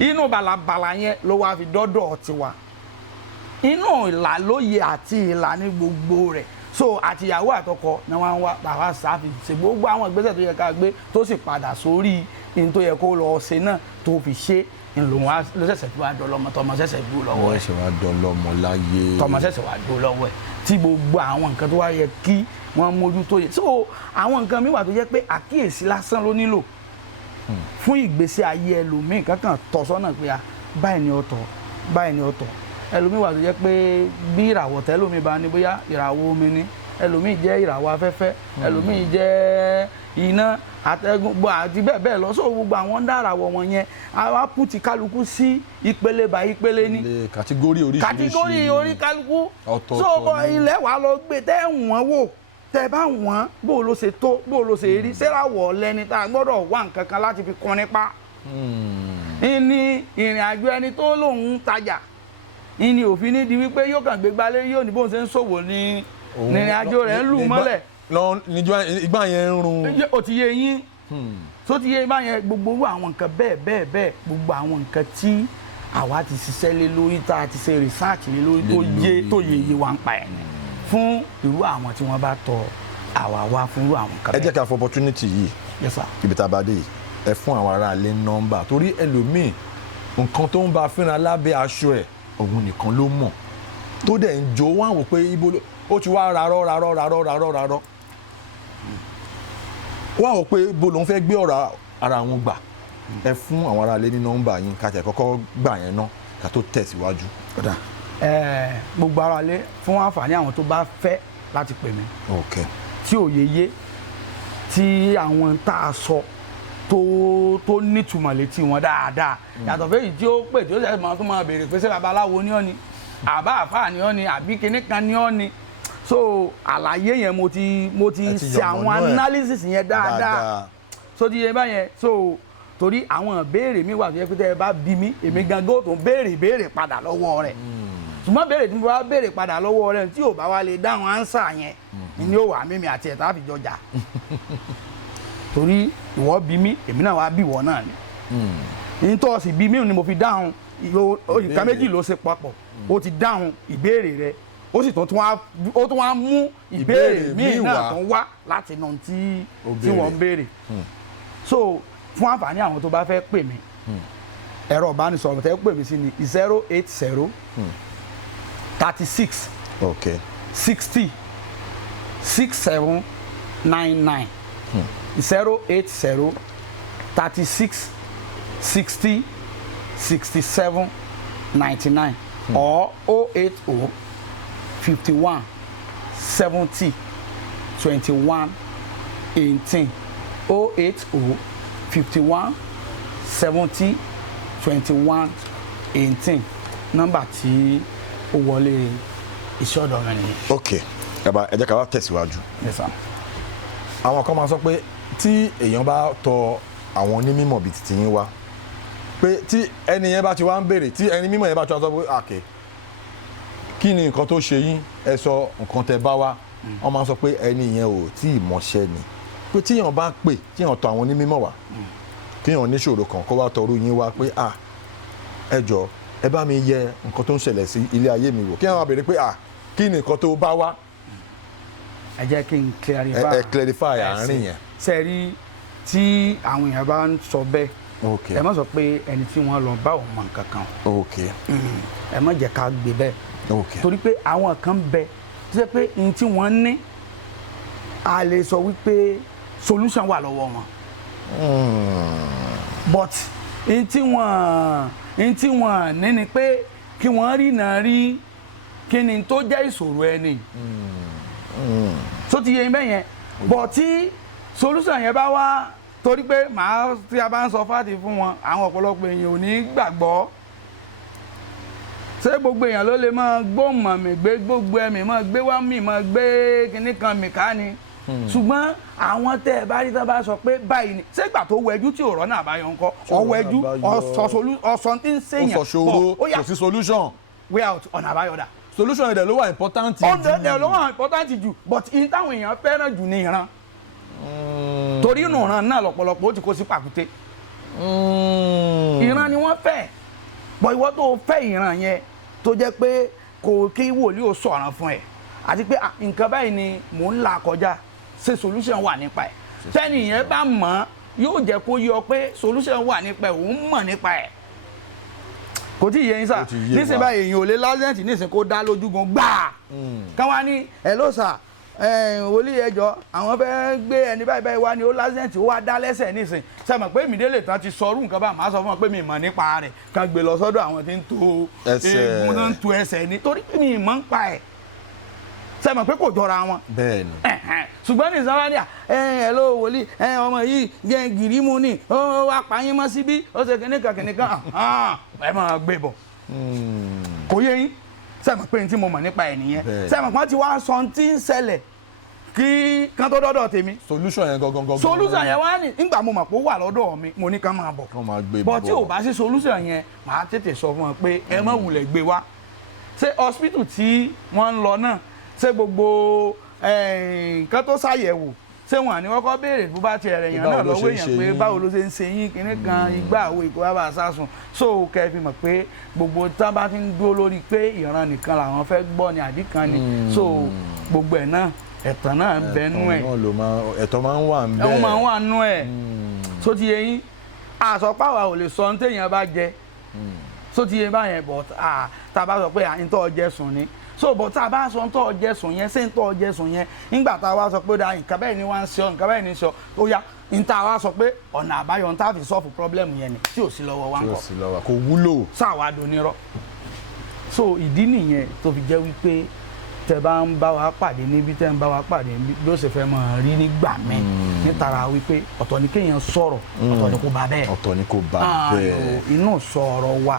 inú balabala yẹn ló wá fi dọ́dọ̀ tiwa inú ìlà lóye àti ìlà ní gbogbo rẹ̀ so àtìyàwó àtọkọ ni wọ́n wá bàbá sáfì ṣe gbogbo àwọn ìgbésẹ̀ tó yẹ ká gbé tó sì padà sórí ní tó yẹ kó lọ ṣe náà tó fi ṣe ńlòun wa ló ṣẹ̀ṣẹ̀ fi wá dọlọ́mọ tọmọ ṣẹ̀ṣẹ̀ fi lọ́wọ́ ẹ̀ ṣe wá dọlọ́mọ láyé tọmọ ṣẹ̀ṣẹ̀ wá dó lọ́wọ́ ẹ̀ tí gbogbo àwọn nǹkan tó wá yẹ kí wọ́n mójú tó yẹ so àwọn nǹkan mi wà tó jẹ́ pé àkíyèsí lásán ló nílò fún ìgbésí ayé ẹlòmíì kankan tọ́ sọ́nà pé báyìí ni ọ̀tọ̀ báyìí ni ọ̀tọ̀ ẹlòmíì wà tó jẹ́ pé bí ìràwọ̀ tẹ́lómi bá ní bóyá ìràwọ̀ omi ni ẹlòmíì jẹ́ ìràwọ̀ afẹ́fẹ́ ẹlòmíì jẹ́ iná àtẹ̀gùn gbọ́ àti bẹ́ẹ̀ bẹ́ẹ̀ lọ so gbogbo àwọn dárawọ̀ wọn yẹn àwa pù ti kálukú sí ìpele bá ìpele ní kàtígórì oríṣiríṣi kàtígórì orí kálukú so ilẹ̀ wa lọ gbé tẹ́ wọ́n wò tẹ́ bá wọ́n bó ló ṣe tó bó ló ṣe rí sẹ́ráwọ̀ lẹ́ni tá a gbọ́dọ̀ wá nǹkan kan láti fi kún nípa ní ìrìn àjò ẹni tó lòun tajà ní òfin ní di wípé yóò kàn gbé gbalé yóò ní bóun ṣe ń ṣòwò ní ìrìn àjò rẹ̀ ń lù mọ́lẹ̀ ìgbà yẹn ń run ó ti yé yín tó ti yé báyẹn gbogbo àwọn nǹkan bẹ́ẹ̀ gbogbo àwọn nǹkan tí àwa ti ṣiṣẹ́ lé lórí tá a ti ṣe research lé lórí tó yé wa ń pa ẹ̀ ní fún irú àwọn tí wọ́n bá tọ àwa wá fún irú àwọn nǹkan bẹ́ẹ̀. ẹ jẹ́ ká fọ opportunity yìí yes sir ibi tá a bá dé yìí ẹ fún àwọn ará ilé nọ́mbà torí ẹlòmíì nǹkan tó ń bá fínra lábẹ́ aṣọ ẹ̀ òun nìkan ló mọ̀ tó dẹ̀ ń jó wọ́n á wò pé ibo ó ti wá rarọ́ wọ́n á wò pé ibo lòun fẹ́ gbé ọ̀rọ̀ ara wọn gbà ẹ fún àwọn ará ilé ní nọ́mbà yín ká tẹ̀ kọ́kọ́ gbà yẹn ná ká tó tẹ̀síwájú. gbogbo ará ilé fún àǹfààní àwọn tó bá fẹ́ láti pè mí tí òye yé tí àwọn tá a sọ tó nítumọ̀ létí wọn dáadáa yàtọ̀ fẹ́yìí tí ó pè tí ó sẹ́sì máa tún máa béèrè pé ṣé babaláwo ni ọ́ ni àbá àfáà ni ọ́ ni àbí kinní kan ni ọ́ ni so àlàyé yẹn mo ti ṣe àwọn analysis yẹn dáadáa so ti yẹ báyẹn so torí àwọn ìbéèrè mi wà tó yẹ pé tẹ́ ẹ bá bí mi èmi gangan ó tún béèrè padà lọ́wọ́ rẹ̀ ṣùgbọ́n béèrè tí mo bá béèrè padà lọ́wọ́ rẹ̀ tí ò bá wá lè dáhùn ánsà yẹn ni ó wà mímí àti ẹ̀ta àfijọ́ jà torí ìwọ bí mi èmi náà wá bí ìwọ náà ni nítorí sì bí mi ni mo fi dáhùn ìka méjì ló ṣe papọ̀ ó ti dáhùn ìbéèrè rẹ ó sì tún wá mú ìbéèrè míì náà tó ń wá láti nà tí wọ́n ń béèrè so fún àǹfààní àwọn tó bá fẹ́ pè mí ẹ̀rọ ìbánisọ̀rọ̀ tẹ́ pè mí sí ni 080 36 60 6799 080 36 60 67 99 or 080 51 70 21 18 080 51 70 21 18 nọ́mbà tí ó wọlé iṣẹ́ ọ̀dọ̀ rẹ̀ nìyẹn. ok ẹ jẹ́ ká wá tẹ̀síwájú. Yes sir. àwọn kan máa sọ pé tí èèyàn bá tọ àwọn onímọ̀ bíi titi yín wá pé tí ẹni yẹn bá ti wá ń béèrè tí ẹni mímọ̀ yẹn bá ti wá sọ pé àkè kí ni nǹkan tó ṣe yín ẹ sọ nǹkan tẹ́ bá wá wọ́n máa sọ pé ẹni yẹn ò tí ì mọṣẹ́ ni pé tíyàn bá pè tíyàn tọ àwọn onímọ̀ wá kíyàn níṣòro kan kó wá tọrú yín wá pé ẹ jọ ẹ bá mi yẹ nǹkan tó ń ṣẹlẹ̀ sí ilé ayé mi wò kíyàn wá béèrè pé kí ni nǹkan tó bá wá. ẹ jẹ́ kí n clarify. ẹ clarify àárín yẹn. sẹ́ẹ̀rí tí àwọn èèyàn bá ń sọ bẹ́ẹ̀ ẹ má sọ pé ẹni tí wọ́n lọ bá òun mọ̀ nǹkan kan. ẹ má jẹ́ ká gbé bẹ́ẹ̀. torí pé àwọn kan bẹ tó ṣe pé n tí wọ́n ní a lè sọ wípé solution wà lọ́wọ́ wọn. but n tí wọ́n ní ni pé kí wọ́n rí náà rí kí ni tó jẹ́ ìṣòro ẹni. tó ti yẹ ibẹ̀ yẹn bọ̀ tí solution yẹn bá wá torí pé tí a bá ń sọ fáàtì fún wọn àwọn ọ̀pọ̀lọpọ̀ èèyàn ò ní gbàgbọ́ ṣé gbogbo èèyàn ló lè máa gbóhùnmọ̀ mi gbé gbogbo ẹ̀mí máa gbé wá mi máa gbé kinní kan mi ká ni ṣùgbọ́n àwọn tẹ́ ẹ bá rí tá bá sọ pé báyìí ni ṣé ìgbà tó wẹjú tí ò rọ́nà àbáyọ ńkọ́ ọwẹ́jú ọ̀sán tí ń ṣèyàn ó sọ ṣòro kò sí solution way out ọ̀nà àbáyọ dà. solution ẹ̀dẹ̀ ló wà important jù. ọ̀dẹ̀ ló wà important jù but in táwọn èèyàn fẹ́ràn jù ní ìran torí inú ìran náà lọ́pọ̀lọpọ̀ ó ti kó sí pàkúté ìran ni wọ́n fẹ́ bọ̀ ìwọ tó fẹ́ ìran yẹn tó jẹ́ pé kò kí wòlíì ò sọ̀ràn fún ẹ àti pé nǹkan báyìí ni mò ń là kọjá ṣe solution wà nípa ẹ̀ tẹ́ni yẹn bá mọ̀ yóò jẹ́ kó yọ pé solution wà nípa ẹ̀ òun mọ̀ nípa ẹ̀ kò tí ì yẹ yín sà nísìnyí báyìí èèyàn ò lè lásẹ̀ǹtì nísìnyí kó dá lójúgun gbáà káwá ní ẹ̀ ló sà wòlíì ẹjọ́ àwọn fẹ́ gbé ẹni báyìí wá ní ó lásẹ̀ǹtì ó wá dá lẹ́sẹ̀ nísìnyí sẹ́mọ̀ pé ìmìdélè tán ti sọrú nǹkan bá máa sọ fún wọn pé mi mọ̀ nípa rẹ̀ kan gbé lọ sọ́dọ̀ àwọn tí ń to eegun tó ń to ẹsẹ̀ ní torí pé mi mọ̀ ń pa ẹ̀ sẹ́mọ̀ pé kò jọra wọn. bẹ́ẹ̀ni ṣùgbọ́n ní ìsanwó ní hello wòlíì ọmọ yìí gìrì mu ni ó wá pààyàn mọ́ síbí ó ṣe kìnnìkan ẹ máa gbé bọ̀ kò yé yín sẹ́mi pé ní tí mo mọ̀ nípa ẹ̀ nìyẹn sẹ́mi pọ́n ti wá sọ tí ń ṣẹlẹ̀ kí kan tó dọ́dọ̀ tèmi. solution yẹn gangan. solution yẹn wá ní nígbà mo mọ̀ pé ó wà lọ́dọ̀ mi mo ní ká máa bọ̀. kán máa gbé bọ̀ tí ò bá sí solution yẹn màá tètè sọ fún wọn pé ẹ má wulẹ̀ gbé wá. ṣé hospital tí wọ́n ń lọ náà ṣé gbogbo nǹkan tó ṣàyẹ̀wò ṣé wọn àní kọ́kọ́ béèrè bó bá tiẹ̀ rẹ̀ yàn náà lọ́wọ́ èèyàn pé báwo ló ṣe ń ṣe yín kíní kan igbá àwo ìkó wá bá a sásùn so kẹ́ fi mọ̀ pé gbogbo tá bá ti ń dúró lórí pé ìran nìkan làwọn fẹ́ gbọ́ ni àdí kan ni so gbogbo ẹ̀ náà ẹ̀tàn náà ń bẹ nú ẹ̀ ẹ̀tàn máa ń wà ń bẹ ẹ̀wọ̀n máa ń wà nú ẹ̀ so ti yé yín àsọpáwà ò lè sọ ní téèyàn bá jẹ so ti yé báyẹn but tá a bá sọ pé à ń tọ́ ọ jẹ sùn ni so but tá a bá sọ ń tọ́ ọ jẹ sùn yẹn ṣé ń tọ́ ọ jẹ sùn yẹn nígbà tá a wá sọ pé da nǹkan bẹ́ẹ̀ ni wọ́n ń ṣe ọ nǹkan bẹ́ẹ̀ ni ṣe ọ ó yá ń tá a wá sọ pé ọ̀nà àbáyọ ń tá a fi sọ́ọ̀fù problem yẹn ni tí ò sí lọ́wọ́ wa ń kọ́ tí ò sí lọ́wọ́ kò wúlò sáwa donírọ́ so ìdí nìyẹn tó fi jẹ́ wípé tẹ bá ń bá wa pàdé níbi tẹ ń bá wa pàdé níbi bí ó ṣe fẹ́ máa rí nígbà míì nítara wípé ọ̀tọ̀ ni kéèyàn sọ̀rọ̀ ọ̀tọ̀ ni kò bá bẹ́ẹ̀ ọ̀tọ̀ ni kò bá bẹ́ẹ̀ inú sọ̀rọ̀ wa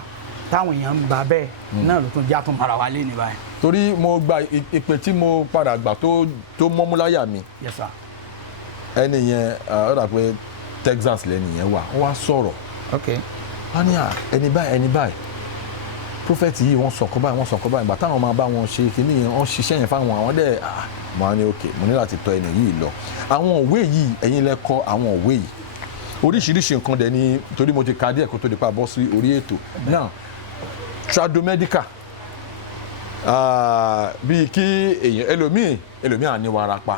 táwọn èèyàn ń bá bẹ́ẹ̀ náà ló tún já tún mara wa lé ní báyìí. torí mo gba ìpè tí mo padà gbà tó mọ́múláyà mi yes sir. ẹni yẹn ó dà pé Texas lẹ́ni yẹn wà wọ́n wá sọ̀rọ̀ wọ́n ní ẹni báyìí prophet yìí wọ́n sọ̀kọ́ báyìí ìgbà táwọn máa bá wọn ṣe kìíní yẹn wọ́n ṣiṣẹ́ yẹn fáwọn àwọn dẹ̀ mo á ní ok mo ní láti tọ́ ẹni yìí lọ àwọn òwe yìí ẹ̀yin lẹ kọ àwọn òwe yìí oríṣiríṣi nǹkan dẹ̀ ni torí mo ti ka díẹ̀ kó tó di pa bọ́ sí orí ètò náà tradomedical bíi kí èèyàn ẹlòmíì á ní warapa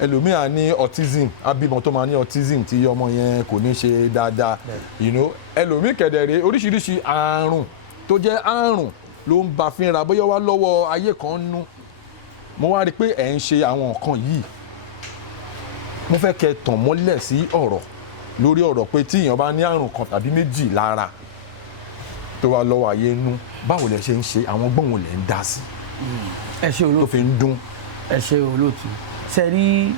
ẹlòmíì á ní autism abímọ tó máa ní autism tí ọmọ yẹn kò ní ṣe dáadáa ẹlòmíì kẹ̀dẹ̀rẹ̀ oríṣiríṣi àrùn tó jẹ́ àrùn ló ń ba fínra bóyá wá lọ́wọ́ ayé kan nú mo wá rí i pé ẹ̀ ń ṣe àwọn nǹkan yìí mo fẹ́ kẹ́ tàn mọ́lẹ̀ sí ọ̀rọ̀ lórí ọ̀rọ̀ pé tí èèyàn bá ní àrùn kan tàbí méjì lára tó wá lọ́wọ́ ayé nú báwo lẹ ṣe ń ṣe àwọn gbọ́n wo lẹ ń dá sí ẹ ṣe olóòtú tó fi ń dún. ẹ ṣe olóòtú ṣe rí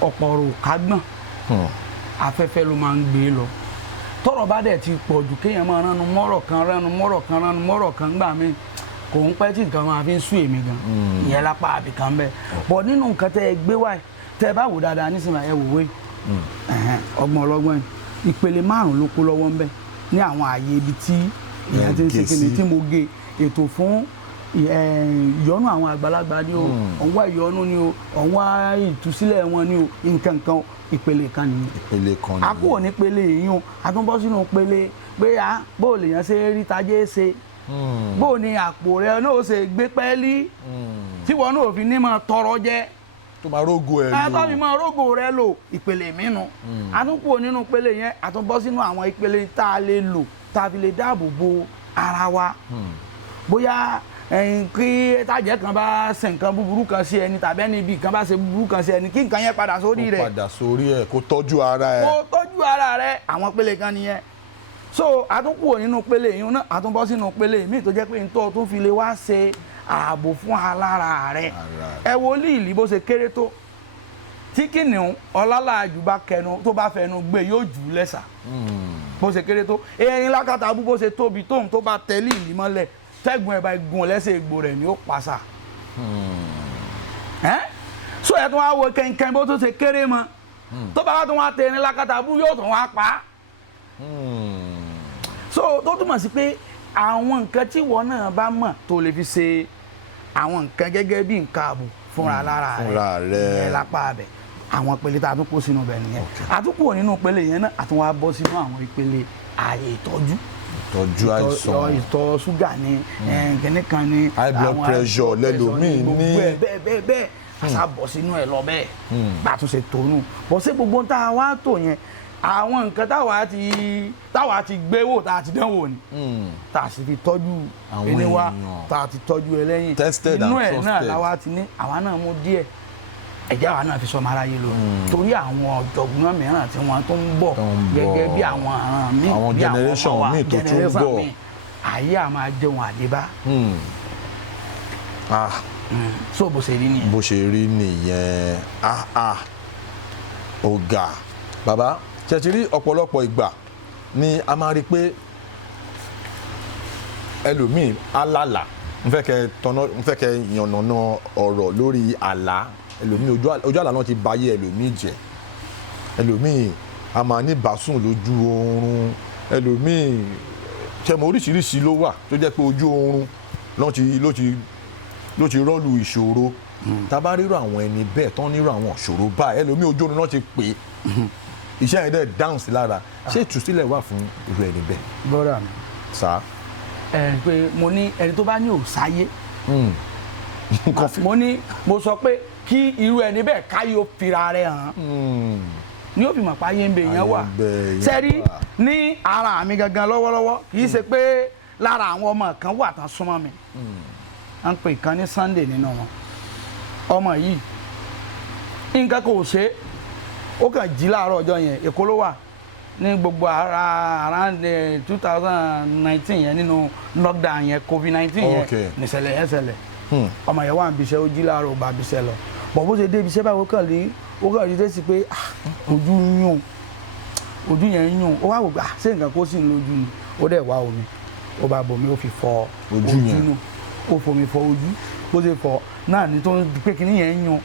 ọ̀pọ̀ ọ̀rọ̀ kágbọ̀n afẹ́fẹ́ ló máa ń gbé lọ tọ́rọ̀ bá dẹ̀ ti pọ̀ jù kéèyàn máa ránu mọ́rọ̀ kan gbà mí kò ń pẹ́ tí nǹkan máa fi ń sú èmi gan ìyẹn lápá àbí kan bẹ́ẹ̀ bọ̀ nínú nǹkan tẹ́ ẹ gbé wáyé tẹ́ ẹ bá wò dáadáa nísìnyí ẹ wò wé ọgbọ̀n ọlọ́gbọ́n ìpele 5 ló kó lọ́wọ́ ńbẹ̀ ní àwọn ààyè ibi tí èèyàn ti ń ṣe kíni tí mo gé ètò fún ìyọnu àwọn àgbàlagbà ni o ọ̀nwá ìyọnu ni o ọ̀nwá ìtúsílẹ̀ wọn ni o nǹkan kan ìpele kan nìyẹn. ìpele kan nìyẹn. a kúrò ní pele yìí o a tún bọ́ sínú pele pé bó lèèyàn ṣe rí tajé ṣe bó ni àpò rẹ náà ṣe gbé pẹ́ẹ́lí tí wọn náà fi ní máa tọrọ jẹ. tó máa rógo ẹ lò. tó fi máa rógo rẹ lò ìpele mìíràn a tún kúrò nínú pele yẹn a tún bọ́ sínú àwọn ìpele tá a lè lò tá a fi lè dáàbò bo ara wa bóyá kí tájẹ́ kan bá ṣe nǹkan búburú kan sí ẹni tàbí ẹni ibi kan bá ṣe búburú kan sí ẹni kí nǹkan yẹn padà sórí rẹ̀. kó padà sórí ẹ̀ kó tọ́jú ara ẹ̀. kó tọ́jú ara rẹ̀ àwọn pele kan nìyẹn. so àtúnkù nínú pele yìí náà àtúnbọ́ sínú pele míì tó jẹ́ pé ntọ́ tó fi lè wá ṣe ààbò fún alára rẹ̀. ẹ wo líìlì bó ṣe kéré tó tí kìnìún ọlálàájú bá kẹnu tó bá fẹnu gbé yóò jù ú lẹ́sà bó ṣe kéré tó erin lákàtàbú bó ṣe tóbi tóun tó bá tẹ líìlì mọ́lẹ̀ tẹ́gùn ẹ̀ bá gun lẹ́sẹ̀ egbò rẹ̀ ni ó pàṣà. so ẹ̀ tún wá wo kẹ̀kẹ́ bó tó ṣe kéré mọ́ tó bá tún wá tẹ ní lákàtàbú yóò tún wá pa. so tó túmọ̀ sí pé àwọn nǹkan tí ìwọ náà bá mọ̀ tó lè fi ṣe àwọn nǹkan gẹ́gẹ́ bí nǹkan ààbò fúnra lára rẹ̀ ìyẹn lápá abẹ àwọn ìpele tá a tún kó sínú bẹ̀ nìyẹn àtúnkù nínú ìpele yẹn náà àtún wá bọ́ sínú àwọn ìpele ààyè ìtọ́jú. ìtọ́jú àìsàn ìtọ̀ ṣúgà ni kìnní kan ni high blood pressure lẹ́lòmíì ní bẹ́ẹ̀ àṣà bọ̀ sínú ẹ̀ lọ bẹ́ẹ̀ bá a tún ṣe tónú bọ̀ sí gbogbo tá a wá tò yẹn àwọn nǹkan táwa ti gbé wò tá a ti dán wò ni tá a sì fi tọ́jú ẹni wa tá a ti tọ́jú ẹlẹ́yìn inú ẹ̀ náà làwa ti ní àwa náà mú díẹ̀ ẹ̀jẹ̀ àwa náà fi sọmọ aráyé lò torí àwọn ọ̀jọ̀gbọ́n mìíràn tí wọ́n tó ń bọ̀ gẹ́gẹ́ bí àwọn àràn míì àwọn bí àwọn ọmọ wa generation míì ayé a máa jẹun àdébá. so bó ṣe rí nìyẹn. bó ṣe rí nìyẹn ọ̀gá bàbá ṣe ti rí ọ̀pọ̀lọpọ̀ ìgbà ni a máa rí pé ẹlòmíì alálà n fẹ́ kẹ́ yànnàná ọ̀rọ̀ lórí àlá ẹlòmíì ojú àlá náà ti bayé ẹlòmíì jẹ́ ẹlòmíì a máa ní bàásùn lójú oorun ẹlòmíì ṣẹmọ oríṣiríṣi ló wà tó jẹ́ pé ojú oorun ló ti rọ́ọ̀lù ìṣòro tá a bá rírò àwọn ẹni bẹ́ẹ̀ tán nírò àwọn ìṣòro báyìí ẹlòmíì ojú oorun náà ti pè é iṣẹ́ yẹn dẹ̀ dáhùn sí lára ṣé ìtúsílẹ̀ wà fún irú ẹni bẹ́ẹ̀. bọ́dà mi. sá. pé mo ní ẹni tó bá ní òsáyé mo sọ pé kí irú ẹni bẹ́ẹ̀ káyọ̀ fira rẹ̀ hàn ní ó fi mọ̀ pa ayé ń bẹ yẹn wà sẹ́rí ní ara mi gangan lọ́wọ́lọ́wọ́ kì í ṣe pé lára àwọn ọmọ kan wà tán súnmọ́ mi à ń pè kan ní Sunday nínú wọn ọmọ yìí nǹkan kò ṣe ó kàn jí láàárọ̀ ọjọ́ yẹn Èkó ló wà ní gbogbo around 2019 yẹn nínú lockdown yẹn COVID-19 yẹn nìṣẹ̀lẹ̀ yẹn ṣẹlẹ̀ ọmọ yẹn wà ń bíṣẹ́ ó jí láàárọ̀ ó bá bíṣẹ́ lọ bọ̀ bó ṣe dé ibiṣẹ́ báyìí ó kàn rí dé sí pé ojú ń yún ojú yẹn ń yún ó wá wò pé ṣé nǹkan kó sì ń lójú ni ó dẹ̀ wá omi ó bá bomi ó fi fọ ojú nù ó fomi fọ ojú bó ṣe fọ náà ní tó ń pé kíní yẹn ń yún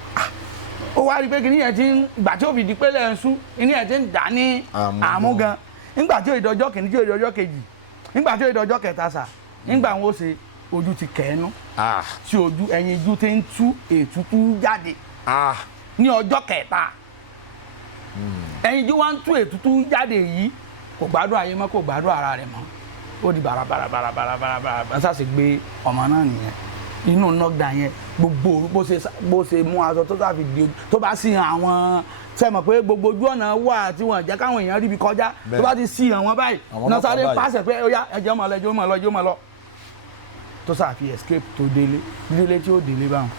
ó wá rí pé kíní yẹn ti ń ìgbà tí ó fi di pé lẹ́yìn sún kíní yẹn ti ń dà ní àmú gan nígbà tí ó ìdọ́jọ́ kìíní tí ó ìdọ́jọ́ kejì nígbà tí ó ìdọ́jọ́ kẹta sà nígbà wọn ó ṣe ojú ti kẹ́ẹ́nú sí ojú ẹyin ojú ti ń tú ètútú jáde ní ọjọ́ kẹta ẹyin ojú wa ń tú ètútú jáde yìí kò gbádùn ayé mọ́ kò gbádùn ara rẹ̀ mọ́ ó di bàràbàràbàràbàrà ṣàṣì gbé ọmọ náà nìyẹn inú nọ́ọ̀dà yẹn gbogbo bó ṣe mú aṣọ tó tàbí di ojú tó bá sí àwọn sẹ́mọ̀ pé gbogbo ojú ọ̀nà wà tí wọ́n jẹ́ káwọn èèyàn ríbi kọjá tó bá ti sí àwọn báyìí náà sáré pàṣẹ pé ó yá ẹjọ́ máa lọ ẹjọ́ máa lọ tó sàfi escape tó délé tí ó délé báwọn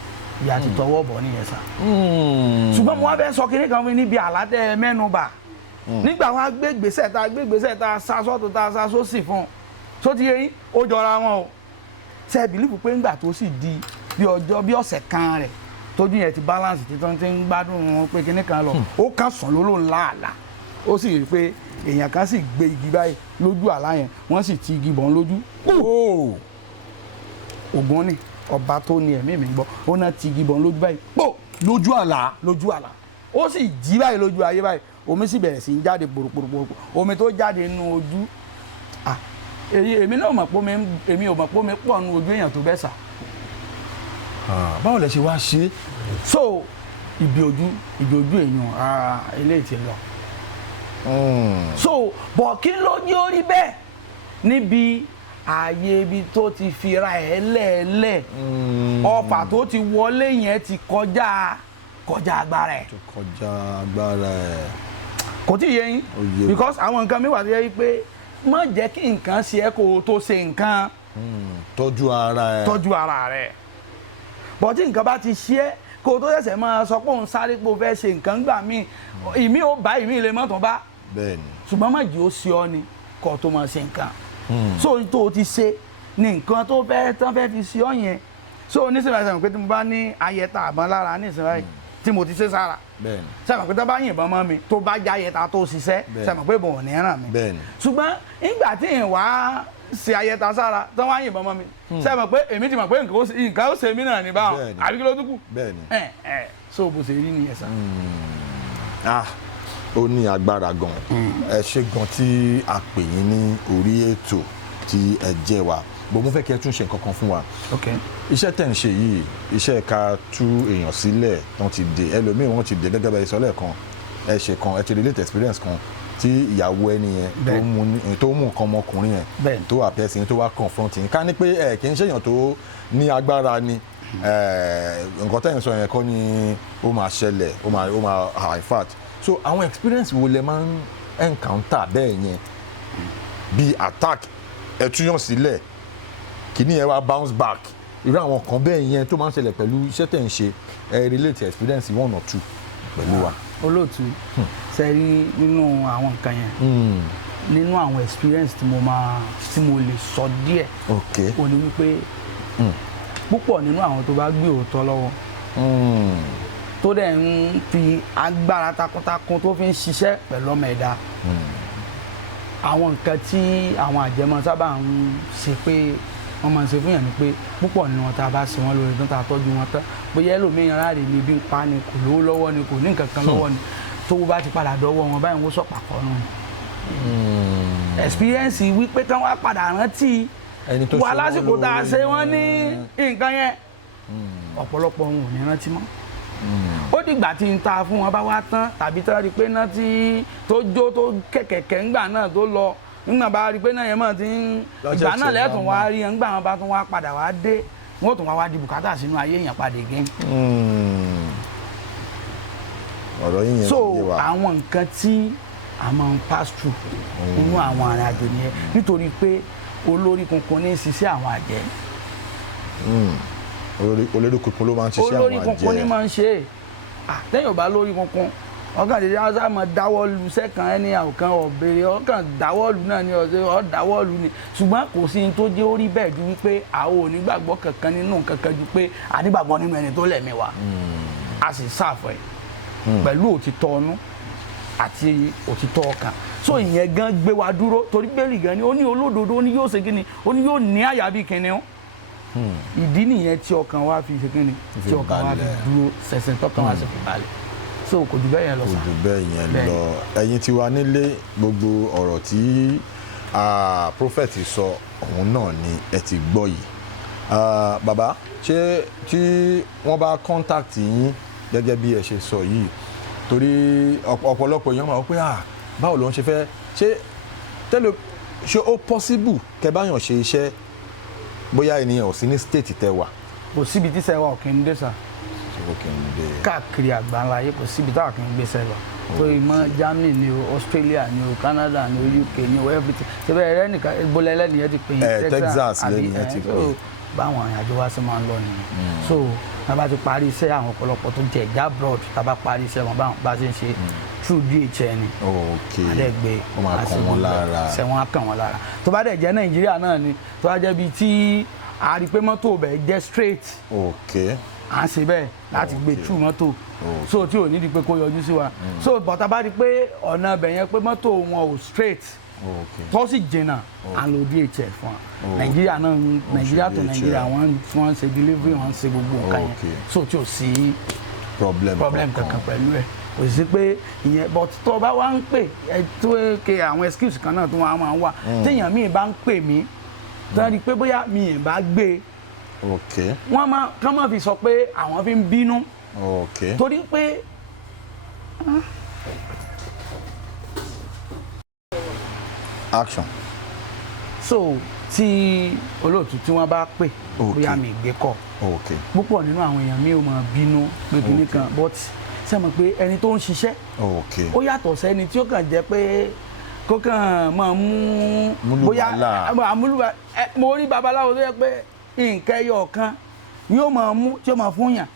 ìyá ti tọwọ́ bọ̀ nìyẹn sá. ṣùgbọ́n mo wá fẹ́ sọ kinní kan fún níbi àlátẹ mẹ́nubà nígbà wọn gbé gbèsè tá a sasọ́ tó tá a sasọ́ sí fún un tó ti yẹ yín ó jọra wọn o ṣe bìlífù pé ńgbà tó sì di bí ọ̀sẹ̀ kan rẹ̀ tójú yẹn ti balance tí tó ti ń gbádùn wọn pé kinní kan lọ ó kàn sàn lóló ńláàlá ó sì rí i pé èèyàn kan sì gbé igi báyìí lójú àlá yẹn wọ́n sì ti igi bọ̀ lójú. Ògún ni ọba tó ní ẹ̀mí mi gbọ́ ó náà ti igi bọ̀ lójú báyìí pò lójú àlá ó sì jí báyìí lójú ayé báyìí omi sì bẹ̀rẹ̀ sí í jáde pòròpòrò omi tó jáde nínú ojú èmi náà mọ̀ pé èmi ò mọ̀ pé omi pọ̀ nínú ojú èèyàn tó bẹ́ẹ̀ sà. báwo lẹ ṣe wá ṣe. so ibi ojú èèyàn eléyìí ti lọ. so bọ̀ kí ló ní orí bẹ́ẹ̀ níbi ààyè ibi tó ti fira ẹ̀ lẹ́ẹ̀lẹ́ ọfà tó ti wọlé yẹn ti kọjá agbára ẹ̀. kò tí ì yé yín because àwọn nǹkan mi wà tó yẹ pé má jẹ́ kí nǹkan ṣe ẹ́ kó o tó ṣe nǹkan. tọ́jú ara rẹ̀. bọ́ tí nǹkan bá ti ṣe é kó o tó ṣẹ̀ṣẹ̀ máa sọ pé òun sáré pé o fẹ́ ṣe nǹkan gbà míì ìmí ò bá ìmí lè mọ́tò bá. bẹ́ẹ̀ni. ṣùgbọ́n má jẹ́ ó ṣe ọ́ ni kó o tó máa ṣe nǹkan. so tó o ti ṣe ni nǹkan tó fẹ́ fi ṣe ọ́ yẹn so nísìnyí àìsàn pé tí mo bá ní ayẹta àbọ̀n lára nísìnyí tí mo ti ṣe sára sẹ́mi pé tó bá yìnbọn mọ́ mi tó bá já ayẹta tó ṣiṣẹ́ sẹ́mi pé bò ní ràn mí ṣùgbọ́n nígbà tí n wá ṣe ayẹta sára tó wá yìnbọn mọ́ mi sẹ́mi pé èmi ti mọ̀ pé nǹkan ó ṣe mí náà ní báwọn àbí kí ló dúkù so bó ṣe rí nìyẹn sá. ó ní agbára gan ẹ ṣe gan tí a pè yín ní orí ètò tí ẹ jẹ́ wa bó mo fẹ́ kí ẹ tún ṣe nǹkan kan fún wa. iṣẹ́ tẹ̀ ń ṣe yìí iṣẹ́ ká tú èèyàn sílẹ̀ wọ́n ti dé ẹlòmíì wọ́n ti dé gẹ́gẹ́ bẹ́ẹ̀ sọ́lẹ̀ kan ẹ ṣe kan ẹ ti relate experience kan tí ìyàwó ẹni yẹn tó mú nǹkan ọmọkùnrin yẹn tó àpẹ́sì yẹn tó wá confront yín ká ní pé ẹ kì í ṣèyàn tó ní agbára ni nǹkan tẹ̀ ń sọ yẹn kọ́ ni ó máa ṣẹlẹ̀ ó máa in fact so àwọn experience wo lẹ máa ń encounter bẹ́ẹ̀ yẹn bíi attack ẹ túyàn sílẹ̀ kìíní yẹn wá bounce back irú àwọn kan bẹ́ẹ̀ yẹn tó máa ń ṣẹlẹ̀ pẹ̀lú iṣẹ́ tẹ̀ ń ṣe ẹ relate experience one or two pẹ̀lú wa. olóòtú ṣe rí nínú àwọn nǹkan yẹn nínú àwọn experience tí mo lè sọ díẹ̀ ó ní wípé púpọ̀ nínú àwọn tó bá gbé òótọ́ lọ́wọ́ tó dẹ̀ ń fi agbára takuntakun tó fi ń ṣiṣẹ́ pẹ̀lú ọmọ ẹ̀dá àwọn nǹkan tí àwọn àjẹmọ́ sábà ń ṣe pé wọ́n máa ń ṣe fún yàn ni pé púpọ̀ nínú wọn tá a bá ṣe wọ́n lórí tó tá a tọ́jú wọn tán bóyá ẹlòmíràn ráre ní ibi ń pa ni kò lówó lọ́wọ́ ni kò ní nǹkan kan lọ́wọ́ ni tó bá ti padà dọ́wọ́ wọn báyìí wọ́n sọ̀pà kọ́ nù. experience wípé kí wọ́n padà rántí wà lásìkò tá a ṣe wọ́n ní nǹkan yẹn ọ̀pọ̀lọpọ̀ wọn ò ní rántí mọ́. ó dìgbà tí ń ta fún wọn bá wá tán tàbí tó rí pé náà tí tó jó tó kẹ̀kẹ̀kẹ̀ ńgbà náà tó lọ nígbà bá rí pé náà yẹn mọ̀ tí ń ìgbà náà lẹ́tùn wá rí ńgbà wọn bá tún wá padà wá dé wọn ò tún wá di bùkátà sínú ayé èèyàn padà gẹ́. ọ̀rọ̀ yín yẹn so àwọn nǹkan tí a máa ń pass through nínú àwọn arìn àjò nìyẹn nítorí pé olórí kunkun ní ṣiṣẹ́ àwọn àjẹ́. olórí kunkun ló máa ń ṣiṣẹ́ àwọn àjẹ́. olórí kunkun ní máa ń ṣe àtẹ̀yìn ò bá lórí kunkun ọkàn tètè ọsàn máa dáwọ́ lu sẹ́kàn ẹni àwòkàn ọ̀bẹ̀rẹ̀ ọkàn dáwọ́ lu náà ni ọ̀ dáwọ́ lu ni ṣùgbọ́n kò sí ní tó jẹ́ orí bẹ́ẹ̀ ju wípé àwọn onígbàgbọ́ kankan nínú kankan ju pé àdìgbàgbọ́ nínú ẹni tó lẹ̀mí wa a sì sáàfọ̀ ẹ̀ pẹ̀lú òtítọ́ ọnú àti òtítọ́ ọkàn so ìyẹn gan gbé wa dúró torí bẹ́ẹ̀lì gan ni ó ní olódodo ó ní yóò ṣe kí ni ó ní yóò ní àyà bí kìnìún ìdí nìyẹn tí ọkàn wa fi ṣe kí ni tí ọkàn wa fi dúró ṣẹ̀ṣẹ̀ tọkàn wa sì fi balẹ̀ so kò jù bẹ́ẹ̀ yẹn lọ. kò jù bẹ́ẹ̀ yẹn lọ ẹ̀yin tí wà nílé gbogbo ọ̀rọ̀ tí prophet sọ òun náà ni ẹ ti gbọ́ yìí bàbá ṣé tí wọ́n bá contact yín gẹ́gẹ́ bí ẹ ṣe sọ yìí torí ọ̀pọ̀lọpọ̀ èèyàn máa wọ pé báwo ló ń ṣe fẹ́ ṣé ó possible kẹ́ báyàn ṣe iṣẹ́ bóyá ènìyàn ò sí ní state tẹ́ wà. kò síbi tí sẹ́wà ò kí ń dé sà káàkiri àgbáńlá ayé kò síbi táwọn kì í gbé sẹ́wà tó ìmọ̀ Germany ni o Australia ni o Canada ni o UK ni o everything ṣe bẹ́ẹ̀ rẹ́ nìkan gbọ́lá ẹlẹ́ni yẹn ti pè é Texas lẹ́ni yẹn ti pè é báwọn àjọ wa ṣe máa ń lọ nìyẹn so tá a bá ti parí iṣẹ́ àwọn ọ̀pọ̀lọpọ̀ tó jẹ́ ẹ̀já abroad tá a bá parí iṣẹ́ wọn bá ṣe ń ṣe through DHL ni àdẹ́gbẹ́ ṣẹ̀wọ̀n á kàn wọ́n lára tó bá dẹ̀ jẹ́ Nàìjíríà náà ni tó bá jẹ́ bíi tí a rí pé mọ́tò bẹ̀ jẹ́ straight à ń ṣe bẹ́ẹ̀ láti gbé through mọ́tò so tí ò ní di pé kó yọjú sí wa so bọ̀tà bá rí pé ọ̀nà ibẹ̀ yẹn pé mọ́tò wọn ò straight tó sì jìnnà à ń lo DHL fún wa Nàìjíríà náà Nàìjíríà tó Nàìjíríà wọ́n ń ṣe delivery wọ́n ń ṣe gbogbo nǹkan yẹn so tí ò sí problem kankan pẹ̀lú ẹ̀ kò sí pé ìyẹn but tó bá wá ń pè ẹ tó ke àwọn excuse kan náà tó wọ́n á máa wà téèyàn míì bá ń pè mí tó rí pé bóyá mi ì bá gbé wọ́n máa fi sọ pé àwọn fi ń bínú torí pé action so tí olóòtú tí wọ́n bá pè bóyá mi gbé kọ púpọ̀ nínú àwọn èèyàn mi ò máa bínú pé kíní kan but ṣe mọ̀ pé ẹni tó ń ṣiṣẹ́ ó yàtọ̀ sẹ́ni tí ó kàn jẹ́ pé kó kàn máa mú bóyá àmúlùbà mo rí babaláwo tó yẹ pé nǹkan ẹyọ kan yóò máa mú tí ó máa fún yàn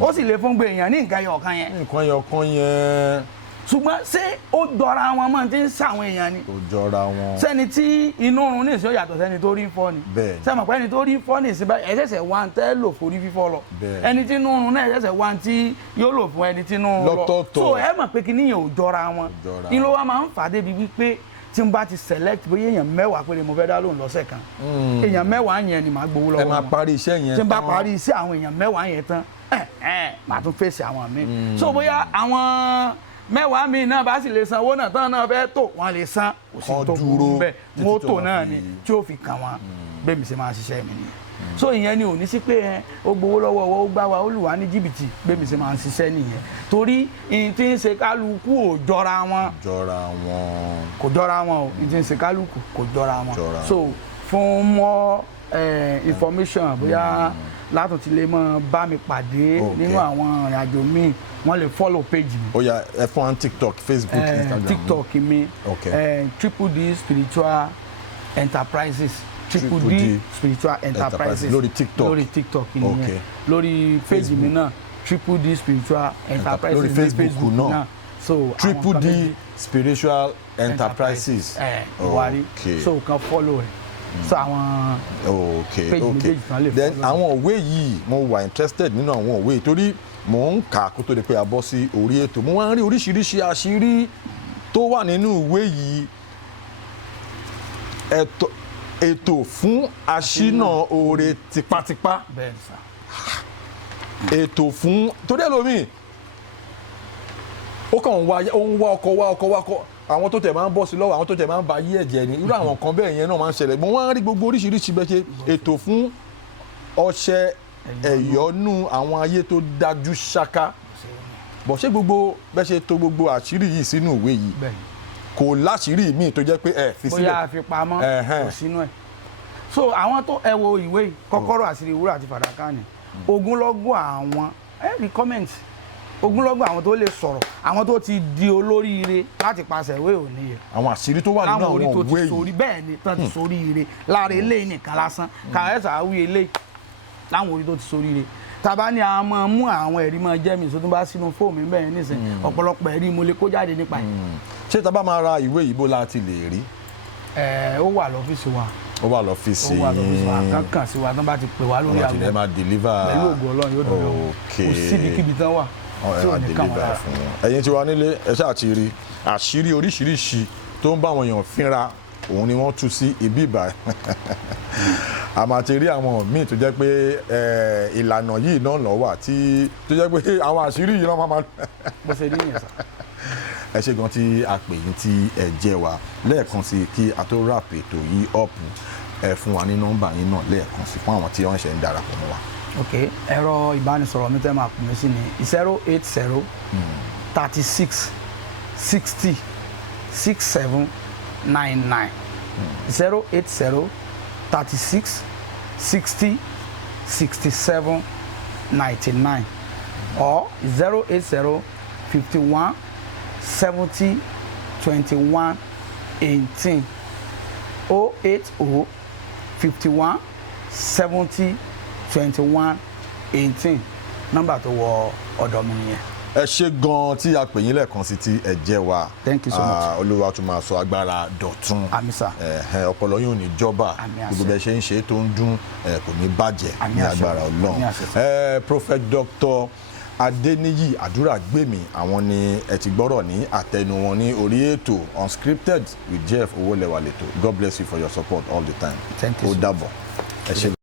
ó sì lè fún gbé èèyàn ní nǹkan ẹyọ kan yẹn. nǹkan ẹyọ kan yẹn. ṣùgbọ́n ṣé ó jọra wọn mọ́ tí ń ṣàwọn èèyàn ni. ó jọra wọn. sẹ́ni tí inú run ní ìṣó yàtọ̀ sẹ́ni tó rí fọ́ ni. bẹ́ẹ̀ni. sẹ́ni mọ̀ pé ẹni tó rí fọ́ ní ìsìn báyìí ẹ̀ṣẹ̀ṣẹ̀ wá ń tẹ́ lò forí fífọ́ lọ. bẹ́ẹ̀ni. ẹni tí inú run náà ẹ̀ṣẹ̀ṣẹ̀ wá ń tí yóò lò fún ẹni tí inú run lọ. lọ́tọ̀ọ̀tọ̀. so ẹ mọ̀ pé kí níyàn ò jọra wọn. ni ló wá máa ń fà á débi wípé tí n bá ti select bóyá èèyàn mẹ́wàá péré mo fẹ́ dá lóhùn lọ́sẹ̀ kan èèyàn mẹ́wàá yẹn ni màá gbowó lọ́wọ́ wọn. ẹ máa parí iṣẹ́ yẹn tán. tí n bá parí iṣẹ́ àwọn èèyàn mẹ́wàá yẹn tán màá tún fèsì àwọn míì. so bóyá àwọn mẹ́wàá míì náà bá sì lè san owó náà tán náà fẹ́ tó wọ́n lè san kò sí tó burú bẹ́ẹ̀ mọ́tò náà ni tí ó fi kàn wọ́n bẹ́ẹ̀ mi ṣe máa ṣiṣẹ́ mi nìyẹn. so ìyẹn ni ò ní sí pé ó gbowó lọ́wọ́ ọwọ́ ó gbá wa ó lù wá ní jìbìtì bẹ́ẹ̀ mi ṣe máa ń ṣiṣẹ́ nìyẹn torí ìyìn tí ń ṣe kálukú ò jọra wọn kò jọra wọn o ìyìn tí ń ṣe kálukú kò jọra wọn so fún more information bóyá látò tí lè mọ bá mi pàdé nínú àwọn ìrìnàjò míì wọ́n lè follow page mi. ó yá ẹ fún wa TikTok Facebook Instagram TikTok mi Triple D Spiritual Enterprises Triple D Spiritual Enterprises lórí TikTok nìyẹn lórí page mi náà Triple D Spiritual Enterprises lórí Facebook náà so Triple D Spiritual Enterprises wari so kan follow ẹ so àwọn page méjèèjì tán lè then àwọn òwe yìí mo wà interested nínú àwọn òwe torí mò ń kà kó tó di pé a bọ́ sí orí ètò mo wá ń rí oríṣiríṣi àṣírí tó wà nínú ìwé yìí ètò fún aṣínà oore tipátipá ètò fún torí ẹlòmíì ó kàn ń wá ọkọ àwọn tó tẹ̀ máa ń bọ́ sí lọ́wọ́ àwọn tó tẹ̀ máa ń ba yí ẹ̀jẹ̀ ni irú àwọn kan bẹ́ẹ̀ yẹn náà máa ń ṣẹlẹ̀ mo wá ń rí gbogbo oríṣiríṣi bẹ́ẹ̀ ṣe ètò fún ọṣẹ ẹ̀yọ́nú àwọn ayé tó dájú ṣáká bọ̀ ṣé gbogbo bẹ́ẹ̀ ṣe tó gbogbo àṣírí yìí sínú ìwé yìí kò láṣírí míì tó jẹ́ pé ẹ fi sílẹ̀ bóyá fi pamọ́ kò sínú ẹ̀ so àwọn tó ẹ wo ìwé kọ́kọ́rọ́ àṣírí wúrà àti fàdákà ni ogunlọ́gọ̀ àwọn rí comment ogunlọ́gọ̀ àwọn tó lè sọ̀rọ̀ àwọn tó ti di olóríire láti pàṣẹ ìwé òní yẹn àwọn àṣírí tó wà nínú àwọn ìwé yìí bẹ́ẹ̀ ni tán ti soríire lára eléyìí nìkan lásán kàrẹ́sà wí eléyìí láwọn orí tó ti soríire tàbá ní a máa mú àwọn ẹ̀rí máa jẹ́ mi tó bá sínú fóònù bẹ́ẹ̀ nísìnyí ọ̀pọ̀lọpọ̀ ẹ̀rí mo lè kó jáde nípa ẹ̀. ṣé tá bá máa ra ìwé yìí bó la ti lè rí. ó wà lọ́fíìsì wa. ó wà lọ́fíìsì yín. ó wà lọ́fíìsì wa kankan sí wa tán bá ti pè wá lórí àgbo. ọ̀tún ẹ̀ máa deliver. pẹ̀lú ògùn ọlọ́run yóò dọ̀dọ̀ kò síbikíbi tán wà. ẹ̀ máa deliver fún wọn. ẹ̀yin tí wà nílé ẹ ṣáà ti rí àṣírí oríṣiríṣi tó ń bá àwọn èèyàn fínra òun ni wọ́n tú sí ibi ìbà àmọ́ àti rí àwọn míì tó jẹ́ pé ìlànà yìí náà lọ wà tí tó jẹ́ pé àwọn àṣírí yìí náà máa. bó ṣe rí yẹn sá. ẹ ṣe gan tí a pè yín tí ẹ jẹ́ wa lẹ́ẹ̀kan sí kí a tó rap ètò yìí ọ̀pù ẹ fún wa ní nọ́mbà yín náà lẹ́ẹ̀kan sí fún àwọn tí wọ́n ṣe ń darapọ̀ mọ́ wa. ok ẹ̀rọ ìbánisọ̀rọ̀ mi tẹ́ máa pè mí sí ni 080 36 60 67 99 080 36 60 67 99 or 080 51 70 21 18 080 51 70 21 18 nọ́mbà tó wọ ọ̀dọ̀ mi nìyẹn. ẹ ṣe gan tí a pè yín lẹ́ẹ̀kan sí tí ẹ jẹ́ wa. thank you so much. olúwa tún máa sọ agbára dọ̀tun. àmín sà. ọpọlọ yóò ní jọba gbogbo bẹ́ẹ̀ ṣe ń ṣe tó ń dún kò ní bàjẹ́ ní agbára ọlọ́run. prophet doctor adeniyi aduragbemi àwọn ni ẹ ti gbọ́rọ̀ ní àtẹnu wọn ní orí ètò Unscripted with Jeff Owolewa lẹ́tọ̀. God bless you for your support all the time. thank you. ó dàbọ̀ ẹ ṣe.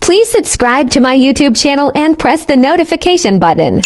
Please subscribe to my YouTube channel and press the notification button.